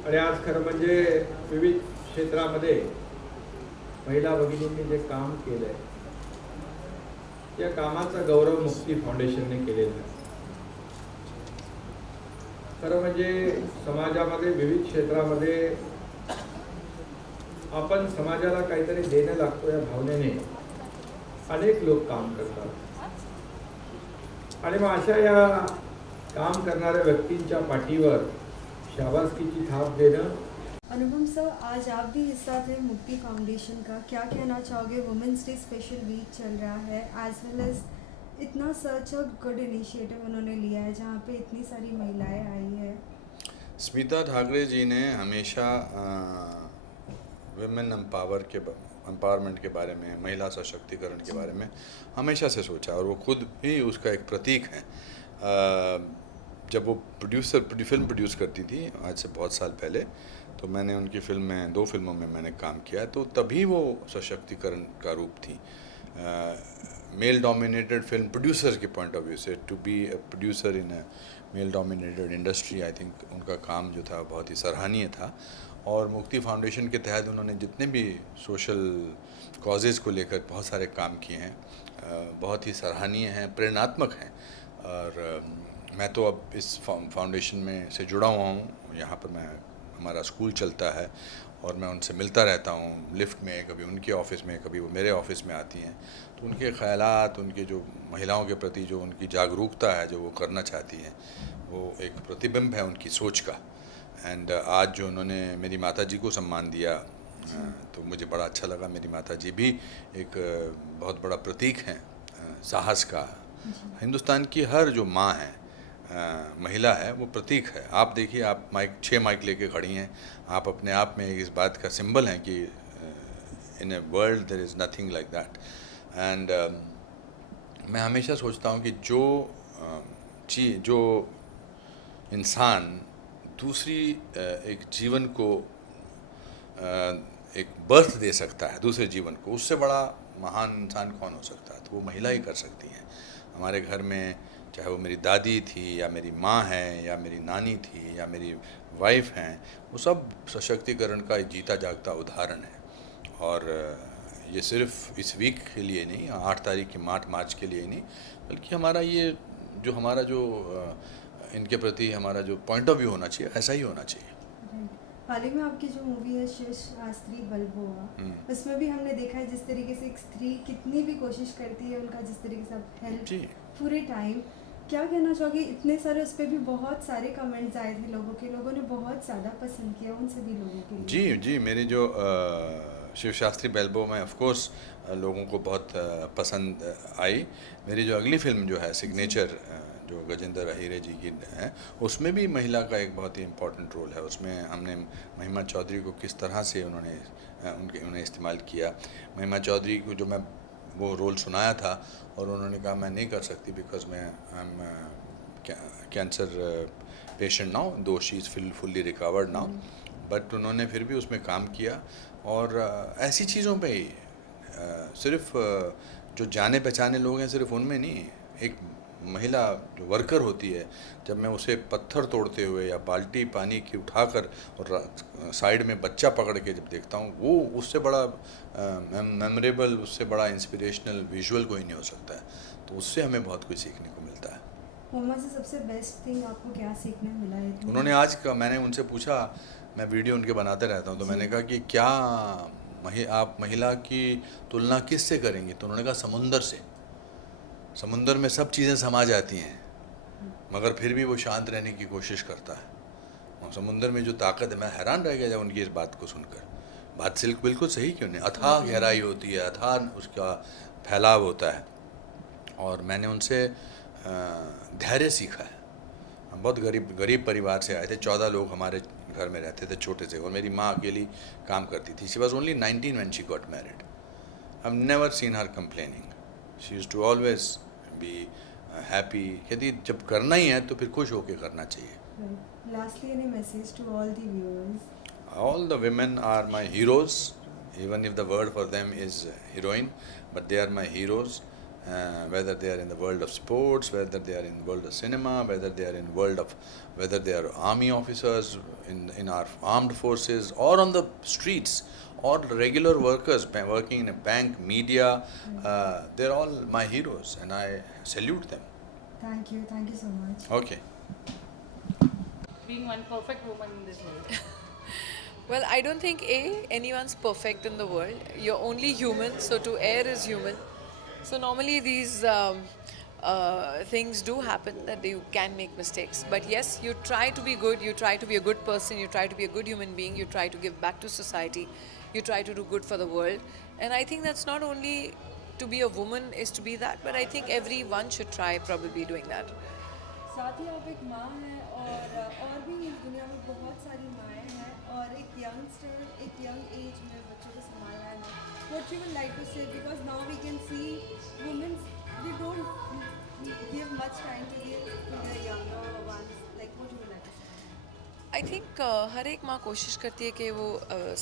आणि आज खरं म्हणजे विविध क्षेत्रामध्ये महिला भगिनींनी जे काम केलंय त्या कामाचा गौरव मुक्ती फाउंडेशनने केलेला आहे. खरं म्हणजे समाजामध्ये विविध क्षेत्रामध्ये आपण समाजाला काहीतरी देणं लागतो या भावनेने अनेक लोक काम करतात आणि मग अशा या काम करणाऱ्या व्यक्तींच्या पाठीवर शाबासकीची थाप देणं. अनुपम सर, आज आप भी हिस्सा थे मुक्ति फाउंडेशन का, क्या कहना चाहोगे? वुमेंस डे स्पेशल वीक चल रहा है, एज वेल एज इतना सच अ गुड इनिशिएटिव उन्होंने लिया है जहाँ पे इतनी सारी महिलाएं आई है. स्मिता ठाकरे जी ने हमेशा विमेन एम्पावरमेंट के बारे में, महिला सशक्तिकरण के बारे में हमेशा से सोचा और वो खुद भी उसका एक प्रतीक है. जब वो फिल्म प्रोड्यूस करती थी आज से बहुत साल पहले, तो मैंने उनकी फिल्म में 2 फिल्मों में मैंने काम किया, तो तभी वो सशक्तिकरण का रूप थी. मेल डोमिनेटेड फिल्म प्रोड्यूसर के पॉइंट ऑफ व्यू से, to be a producer in a male dominated industry, I think उनका काम जो था बहुत ही सराहनीय था. और मुक्ति फाउंडेशन के तहत उन्होंने जितने भी सोशल कॉजेज़ को लेकर बहुत सारे काम किए हैं, बहुत ही सराहनीय हैं, प्रेरणात्मक हैं. और मैं तो अब इस फाउंडेशन में से जुड़ा हुआ हूँ. यहाँ पर हमारा स्कूल चलता है और मैं उनसे मिलता रहता हूँ लिफ्ट में, कभी उनके ऑफ़िस में, कभी वो मेरे ऑफ़िस में आती हैं. तो उनके ख़यालात, उनके जो महिलाओं के प्रति जो उनकी जागरूकता है, जो वो करना चाहती हैं, वो एक प्रतिबिंब है उनकी सोच का. एंड आज जो उन्होंने मेरी माताजी को सम्मान दिया, तो मुझे बड़ा अच्छा लगा. मेरी माताजी भी एक बहुत बड़ा प्रतीक हैं साहस का. हिंदुस्तान की हर जो माँ है, महिला है, वो प्रतीक है. आप देखिए, आप 6 माइक लेके खड़ी हैं. आप अपने आप में इस बात का सिंबल हैं कि in a world there is nothing like that. And मैं हमेशा सोचता हूँ कि जो इंसान दूसरी एक जीवन को एक बर्थ दे सकता है, दूसरे जीवन को, उससे बड़ा महान इंसान कौन हो सकता है? तो वो महिला ही कर सकती हैं. हमारे घर में चाहे वो मेरी दादी थी या मेरी माँ है या मेरी नानी थी या मेरी वाइफ हैं, वो सब सशक्तिकरण का एक जीता जागता उदाहरण है. और ये सिर्फ इस वीक के लिए नहीं, 8 तारीख की मार्च के लिए नहीं, बल्कि हमारा जो इनके प्रति हमारा जो पॉइंट ऑफ व्यू होना चाहिए, ऐसा ही होना चाहिए. हाल ही में आपकी जो मूवी है शिव शास्त्री बलबोआ, उसमें भी हमने देखा है जिस तरीके से एक स्त्री कितनी भी कोशिश करती है, उनका जिस तरीके से आप हेल्प पूरे टाइम. क्या कहना चाहोगे? इतने सारे उस पर भी बहुत सारे कमेंट्स आए थे लोगों ने बहुत ज़्यादा पसंद किया उन सभी लोगों के लिए. जी, मेरी जो शिव शास्त्री बेल्बो में ऑफ कोर्स लोगों को बहुत पसंद आई. मेरी जो अगली फिल्म जो है सिग्नेचर, जो गजेंद्र अहीरे जी की है, उसमें भी महिला का एक बहुत ही इम्पोर्टेंट रोल है. उसमें हमने महिमा चौधरी को किस तरह से उन्हें इस्तेमाल किया. महिमा चौधरी को जो मैं वो रोल सुनाया था और उन्होंने कहा मैं नहीं कर सकती बिकॉज मैं I am cancer patient now, though she is fully recovered now. But उन्होंने फिर भी उसमें काम किया. और ऐसी चीज़ों पे ही सिर्फ जो जाने पहचाने लोग हैं, सिर्फ उनमें नहीं, एक महिला जो वर्कर होती है, जब मैं उसे पत्थर तोड़ते हुए या बाल्टी पानी की उठाकर और साइड में बच्चा पकड़ के जब देखता हूँ, वो उससे बड़ा मेमोरेबल, उससे बड़ा इंस्पिरेशनल विजुअल कोई नहीं हो सकता है. तो उससे हमें बहुत कुछ सीखने को मिलता है. उमा से सबसे बेस्ट थिंग आपको क्या सीखने मिला है? उन्होंने आज का, मैंने उनसे पूछा, मैं वीडियो उनके बनाते रहता हूँ, तो मैंने कहा कि क्या आप महिला की तुलना किस से करेंगे? तो उन्होंने कहा समुंदर से. समुंदर में सब चीज़ें समा जाती हैं, मगर फिर भी वो शांत रहने की कोशिश करता है. और समुंदर में जो ताकत है, मैं हैरान रह गया जब उनकी इस बात को सुनकर. बात सिल्क बिल्कुल सही क्यों नहीं, अथाह गहराई होती है, अथाह उसका फैलाव होता है. और मैंने उनसे धैर्य सीखा है. हम बहुत गरीब परिवार से आए थे. 14 लोग हमारे घर में रहते थे, छोटे से, और मेरी माँ अकेली काम करती थी. She was only 19 when she got married. I have never seen her complaining. She used to always be happy. कहती जब करना ही है तो फिर खुश होकर करना चाहिए. Lastly, any message to all the viewers? All the women are my heroes, even if the word for them is heroine, but they are my heroes. Whether they are in the world of sports, whether they are in the world of cinema, whether they are army officers in our armed forces, or on the streets, or regular workers working in a bank, media, they're all my heroes, and I salute them. Thank you so much. Okay. being one perfect woman in this world? Well, I don't think anyone's perfect in the world. You're only human, so to err is human. So normally these things do happen that you can make mistakes. But yes, you try to be good. You try to be a good person. You try to be a good human being. You try to give back to society. You try to do good for the world. And I think that's not only to be a woman is to be that, but I think everyone should try probably doing that. साथ ही आप एक माँ हैं और भी इस दुनिया में बहुत सारी माएँ हैं और एक यंगस्टर एक यंग एज में बच्चों को संभालना है. What you would like to say, because now we can see women, we don't give much time to the younger ones. Like what you would like to say? I think हर एक माँ कोशिश करती है कि वो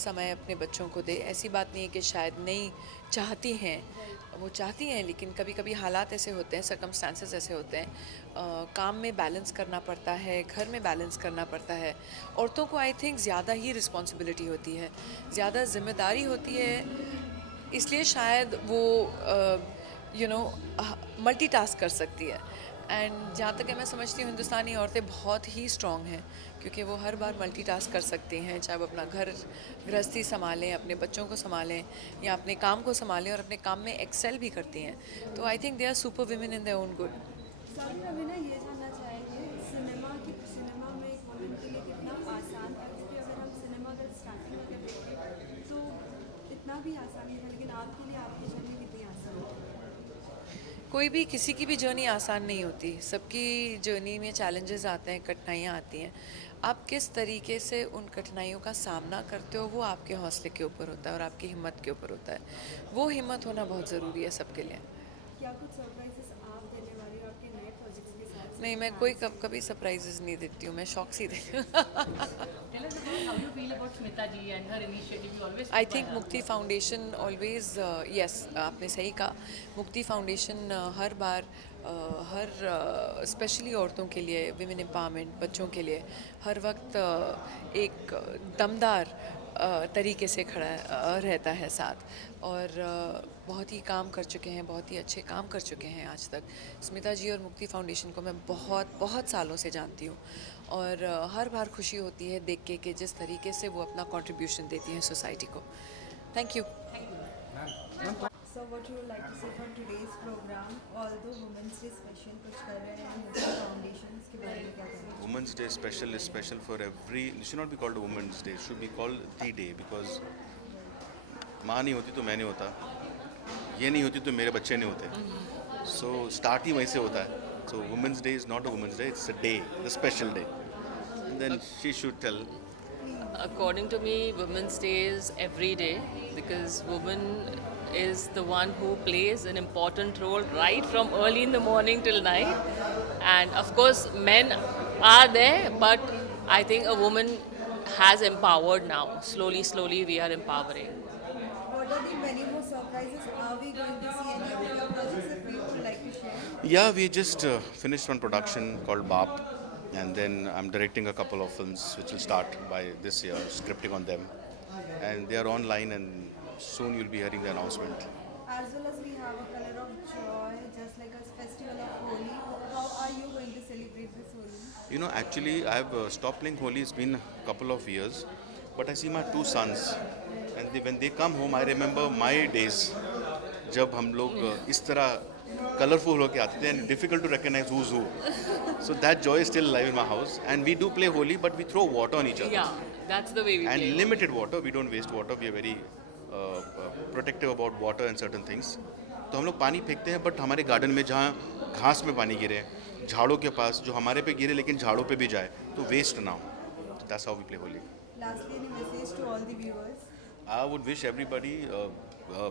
समय अपने बच्चों को दे. ऐसी बात नहीं है कि शायद नहीं चाहती हैं, वो चाहती हैं, लेकिन कभी कभी हालात ऐसे होते हैं, सर्कमस्टांसेस ऐसे होते हैं, काम में बैलेंस करना पड़ता है, घर में बैलेंस करना पड़ता है. औरतों को आई थिंक ज़्यादा ही रिस्पॉन्सिबिलिटी होती है, ज़्यादा जिम्मेदारी होती है, इसलिए शायद वो मल्टीटास्क कर सकती है. एंड जहाँ तक है मैं समझती हूँ हिंदुस्तानी औरतें बहुत ही स्ट्रॉन्ग हैं, क्योंकि वो हर बार मल्टीटास्क कर सकती हैं, चाहे वो अपना घर गृहस्थी संभालें, अपने बच्चों को संभालें या अपने काम को संभालें और अपने काम में एक्सेल भी करती हैं. तो I think they are super women in their own good. Sorry Raveena, ये जानना चाहेंगे सिनेमा में एक वुमेन के लिए कितना आसान था, क्योंकि अगर हम सिनेमा अगर स्टार्टिंग अगर देखें तो इतना भी आसान नहीं था, लेकिन आपके लिए आपकी जर्नी कितनी आसान है? कोई भी किसी की भी जर्नी आसान नहीं होती. सबकी जर्नी में चैलेंजेस आते हैं, कठिनाइयाँ आती हैं. आप किस तरीके से उन कठिनाइयों का सामना करते हो वो आपके हौसले के ऊपर होता है और आपकी हिम्मत के ऊपर होता है. वो हिम्मत होना बहुत ज़रूरी है सबके लिए. क्या कुछ सरप्राइजेस आप देने वाली हो आपके नए प्रोजेक्ट्स के साथ? नहीं, मैं कोई कभी सरप्राइजेस नहीं देती हूँ, मैं शौक से ही देती हूँ. Tell us about how you feel about Smita ji and her initiative. You always I think मुक्ति फाउंडेशन ऑलवेज यस, आपने सही कहा. मुक्ति फाउंडेशन हर बार हर स्पेशली औरतों के लिए, विमेन एम्पावरमेंट, बच्चों के लिए हर वक्त एक दमदार तरीके से खड़ा रहता है साथ. और बहुत ही काम कर चुके हैं, बहुत ही अच्छे काम कर चुके हैं आज तक. स्मिता जी और मुक्ति फाउंडेशन को मैं बहुत सालों से जानती हूँ और हर बार खुशी होती है देख के कि जिस तरीके से वो अपना कंट्रीब्यूशन देती हैं सोसाइटी को. Thank you. So what you would like to say from today's program, although Women's Day special कुछ कर रहे हैं मुक्ति फाउंडेशन, इसके बारे में क्या कहेंगे? Women's Day special is special for every. It should not be called Women's Day. It should be called the day, because माँ नहीं होती तो मैं नहीं होता, ये नहीं होती तो मेरे बच्चे नहीं होते. So start ही वहीं से होता है. So Women's Day is not a Women's Day. It's a day, the special day. And then she should tell. According to me, Women's Day is every day, because woman is the one who plays an important role right from early in the morning till night. And of course, men are there, but I think a woman has empowered now. Slowly, we are empowering. What are the many more surprises are we going to see any of your projects that we would like to share? Yeah, we just finished one production called Baap, and then I'm directing a couple of films which will start by this year, scripting on them, and they are online, and soon you'll be hearing the announcement. As well as we have a color of joy, just like a festival of Holi. How are you going to celebrate this Holi? You know, actually, I've stopped playing Holi. It's been a couple of years, but I see my two sons, and when they come home, I remember my days. जब हम लोग इस तरह colourful okay आते थे, and difficult to recognize who's who. So that joy is still alive in my house, and we do play Holi, but we throw water on each other. Yeah, that's the way we And play. limited water. We don't waste water. We are very protective about water and certain things. तो हम लोग पानी फेंकते हैं, but हमारे garden में जहाँ घास में पानी गिरे, झाड़ों के पास जो हमारे पे गिरे लेकिन झाड़ों पे भी जाए, तो वेस्ट ना हो. So that's how we play Holi. Lastly, any message to all the viewers? I would wish everybody a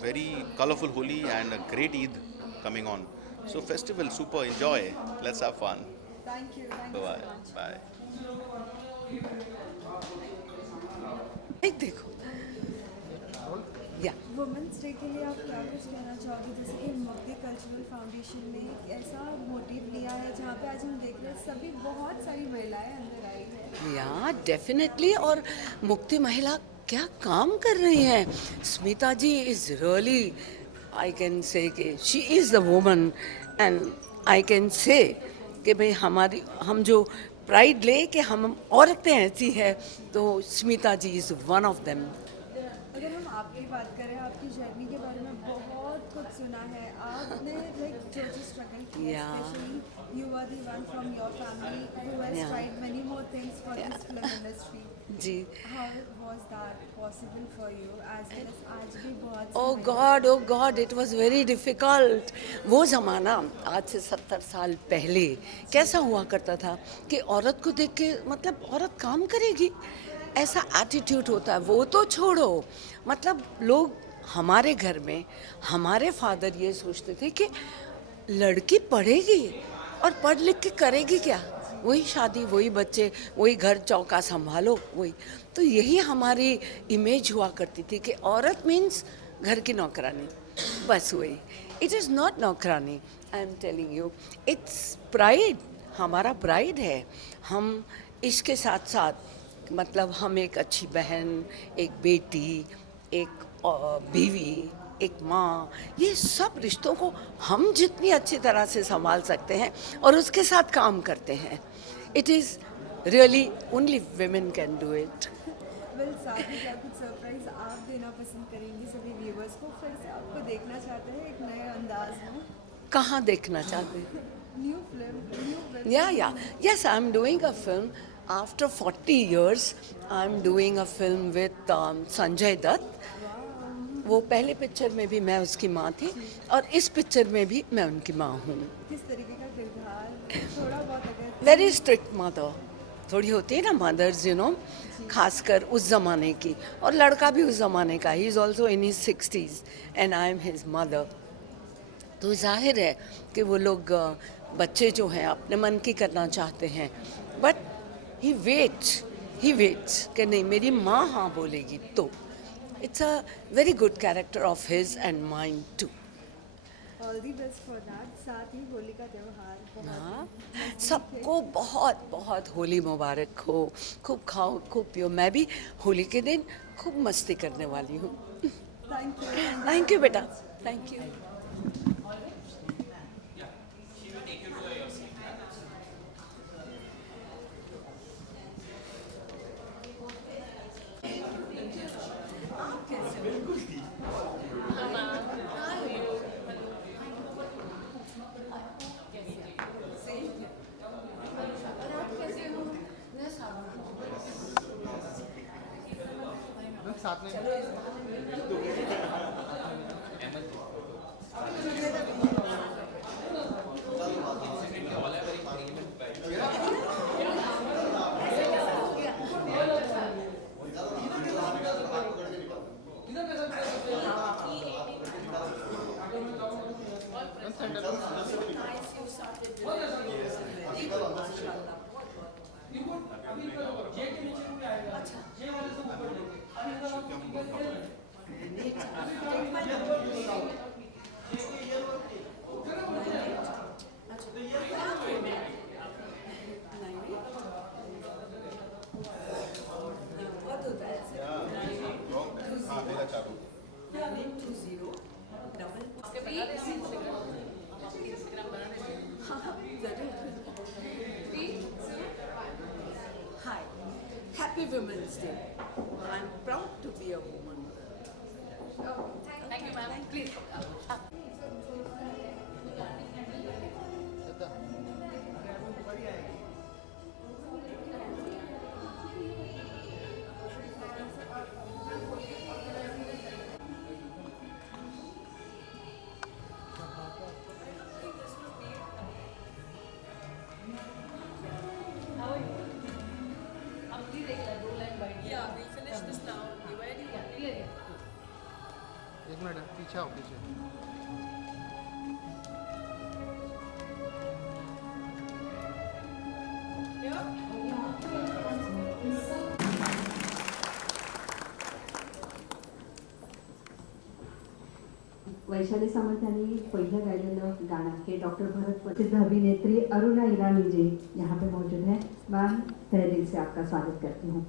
very colorful Holi and a great Eid coming on. So festival, super, enjoy. Let's have fun. Thank you. Thank you Bye so much. bye. देखो women's day के लिए आप क्या कुछ कहना चाहोगे? जैसे कि मुक्ति कल्चरल फाउंडेशन ने एक ऐसा मोटिव लिया है जहाँ पे आज हम देख रहे हैं सभी बहुत सारी महिलाएं अंदर आई हैं. या डेफिनेटली. और मुक्ति महिला क्या काम कर रही हैं. Smita ji is really, I can say कि she is the woman, and I can say कि भाई हम जो प्राइड ले कि हम औरतें ऐसी है, तो Smita ji is one of them. अगर हम आपकी बात करें, आपकी जर्नी के बारे में बहुत कुछ सुना है। आपने लाइक जो स्ट्रगल किया, specially you are the one from your family who has tried many more things for this film industry. जी, how was that possible for you as well as आज भी बहुत oh god it was very difficult. वो ज़माना आज से 70 साल पहले कैसा हुआ करता था कि औरत को देख के मतलब औरत काम करेगी, ऐसा एटीट्यूड होता है। वो तो छोड़ो, मतलब लोग हमारे घर में, हमारे फादर ये सोचते थे कि लड़की पढ़ेगी और पढ़ लिख के करेगी क्या, वही शादी, वही बच्चे, वही घर चौका संभालो, वही। तो यही हमारी इमेज हुआ करती थी कि औरत मीन्स घर की नौकरानी, बस वही। इट इज़ नॉट नौकरानी, I am telling you, it's pride, हमारा प्राइड है। हम इसके साथ साथ मतलब हम एक अच्छी बहन, एक बेटी, एक बीवी, एक माँ, ये सब रिश्तों को हम जितनी अच्छी तरह से संभाल सकते हैं और उसके साथ काम करते हैं, it is really only women can do it. Well, साथ ही क्या कुछ सरप्राइज आप देना पसंद करेंगी सभी व्यूवर्स को? फिर से आपको देखना चाहते हैं एक नए अंदाज में। कहाँ देखना चाहते हैं? New film, Yeah. Yes, I'm doing a film. After 40 years, I'm doing a film with Sanjay Dutt. वो पहले पिक्चर में भी मैं उसकी माँ थी और इस पिक्चर में भी मैं उनकी माँ हूँ। किस तरीके का किरदार? थोड़ा बहुत अगर वेरी स्ट्रिक्ट मदर, थोड़ी होती है ना मदर्स, यू नो, खासकर उस ज़माने की, और लड़का भी उस ज़माने का, he is also in his 60s and I am his mother. तो जाहिर है कि वो लोग बच्चे जो हैं अपने मन की करना चाहते हैं, बट ही वेट्स कि नहीं मेरी माँ हाँ बोलेगी तो। It's a very good character of his and mind too. All the best for that. साथ ही होली का त्यौहार हाँ, सबको बहुत बहुत होली मुबारक हो। खूब खाओ, खूब पियो। मैं भी होली के दिन खूब मस्ती करने वाली हूँ। थैंक यू बेटा, थैंक यू। साथ में Hi, Happy Women's Day. I'm proud to be a woman. Thank you, ma'am. Please. एक मिनट पीछे आओ पीछे। वैशाली सामंत यांनी पहिलं गायलेलं गाणं हे डॉक्टर भरत प्रसिद्ध अभिनेत्री अरुणा ईरानी जी यहाँ पे मौजूद हैं। मैम, तहे दिल से आपका स्वागत करती हूँ।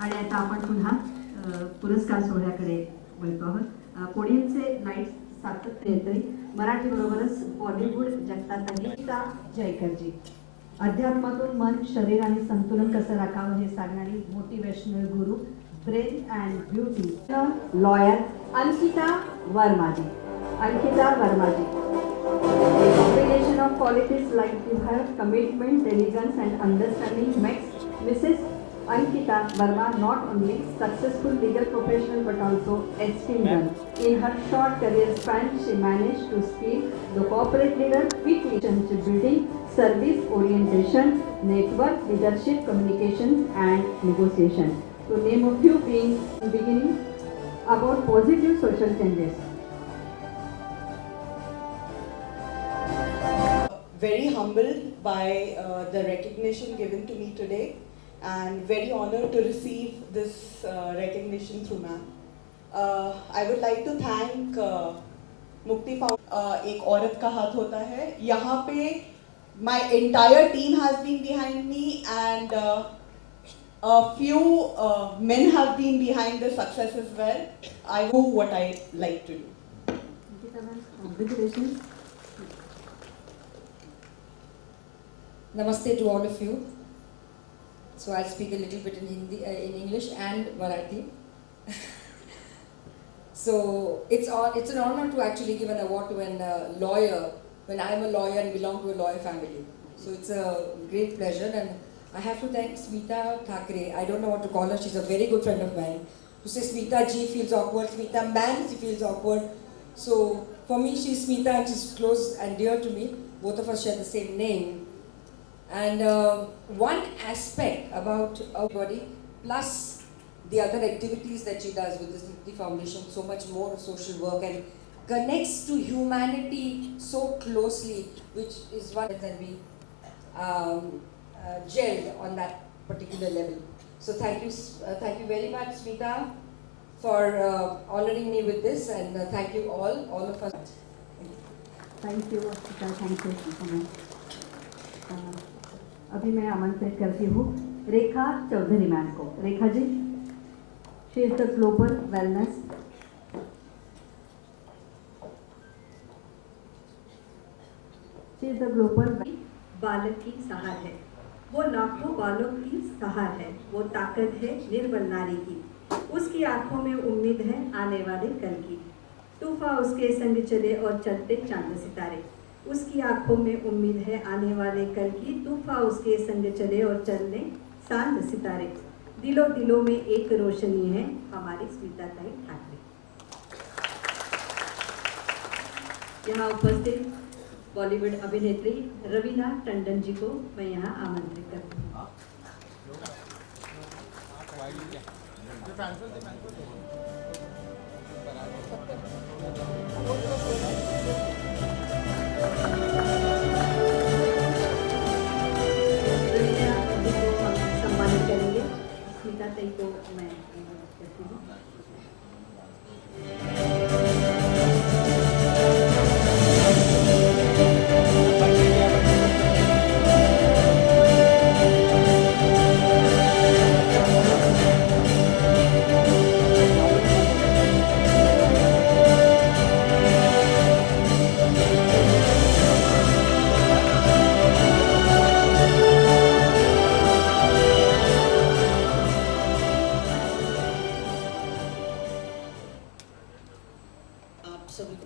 आणि आता आपण पुन्हा पुरस्कार सोहळ्याकडे वळतो आहोत। पोडियमचे लाईट्स सातत्य नेत्री मराठी बरोबरच बॉलिवूड जगतात गीता जयकरजी. अध्यात्मातून मन, शरीर आणि संतुलन कसं राखावं हे सांगणारी motivational Guru, brain and beauty lawyer Ankita Varmaji. Ankita Varmaji. A combination of qualities like you have commitment, diligence and understanding makes Mrs. Ankita Verma not only successful legal professional but also esteemed one. In her short career span, she managed to scale the corporate leader with relationship building, service orientation, network, leadership, communications and negotiation. To name a few things in beginning about positive social changes. Very humbled by the recognition given to me today and very honored to receive this recognition through ma'am. I would like to thank Mukti Foundation. एक औरत का हाथ होता है. यहाँ पे my entire team has been behind me and a few men have been behind the success as well. I know what I like to do. Congratulations. Namaste to all of you. So I'll speak a little bit in Hindi, in English and Marathi. So it's an honor to actually give an award to a lawyer when I'm a lawyer and belong to a lawyer family. So it's a great pleasure, and I have to thank Smita Thakre. I don't know what to call her. She's a very good friend of mine. To say Smita ji feels awkward, Smita ma'am she feels awkward. So for me she's Smita and she's close and dear to me. Both of us share the same name. And one aspect about our body, plus the other activities that she does with this Mukti Foundation, so much more social work and connects to humanity so closely, which is one that we gelled on that particular level. So thank you very much, Smita, for honoring me with this, and thank you all of us. Thank you, Aksita. Thank you. अभी मैं आमंत्रित करती हूँ रेखा Chaudhari ma'am को. रेखा जी, शी is the global wellness बालक की सहार है. वो लाखों बालों की सहार है. वो ताकत है निर्बल नारी की. उसकी आंखों में उम्मीद है आने वाले कल की. तूफा उसके संग चले और चलते चांद सितारे. उसकी आंखों में उम्मीद है आने वाले कल की. तूफा उसके संग चले और चलने चांद सितारे. दिलों दिलों में एक रोशनी है हमारी स्मिता ताई ठाकरे. यहाँ उपस्थित बॉलीवुड अभिनेत्री रवीना टंडन जी को मैं यहाँ आमंत्रित करती हूँ. सम्मानित करेंगे. स्मिता ताई को मैं कहती हूँ.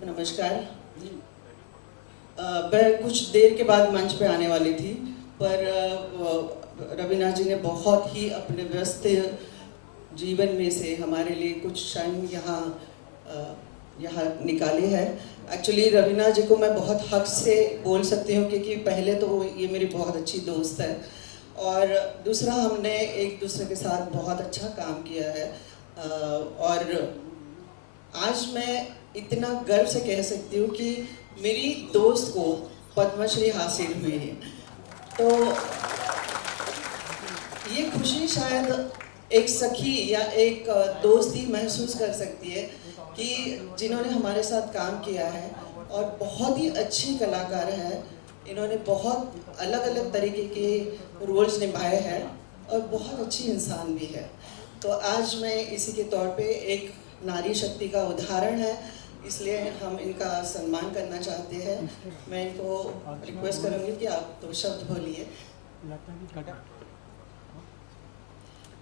नमस्कार. मैं कुछ देर के बाद मंच पे आने वाली थी, पर रवीना जी ने बहुत ही अपने व्यस्त जीवन में से हमारे लिए कुछ क्षण यहाँ निकाले हैं. एक्चुअली रवीना जी को मैं बहुत हक से बोल सकती हूँ क्योंकि पहले तो ये मेरी बहुत अच्छी दोस्त है और दूसरा हमने एक दूसरे के साथ बहुत अच्छा काम किया है. और आज मैं इतना गर्व से कह सकती हूँ कि मेरी दोस्त को पद्मश्री हासिल हुई है. तो ये खुशी शायद एक सखी या एक दोस्त ही महसूस कर सकती है कि जिन्होंने हमारे साथ काम किया है और बहुत ही अच्छी कलाकार है. इन्होंने बहुत अलग अलग तरीके के रोल्स निभाए हैं और बहुत अच्छी इंसान भी है. तो आज मैं इसी के तौर पे एक नारी शक्ति का उदाहरण है इसलिए हम इनका सम्मान करना चाहते हैं। मैं इनको रिक्वेस्ट करूँगी कि आप 2 शब्द बोलिए।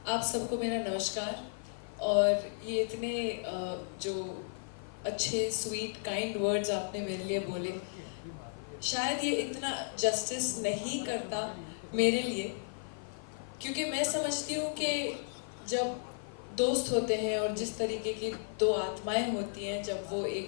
आप सबको मेरा नमस्कार। और ये इतने जो अच्छे स्वीट काइंड वर्ड्स आपने मेरे लिए बोले, शायद ये इतना जस्टिस नहीं करता मेरे लिए, क्योंकि मैं समझती हूँ कि जब दोस्त होते हैं और जिस तरीके की 2 आत्माएं होती हैं, जब वो एक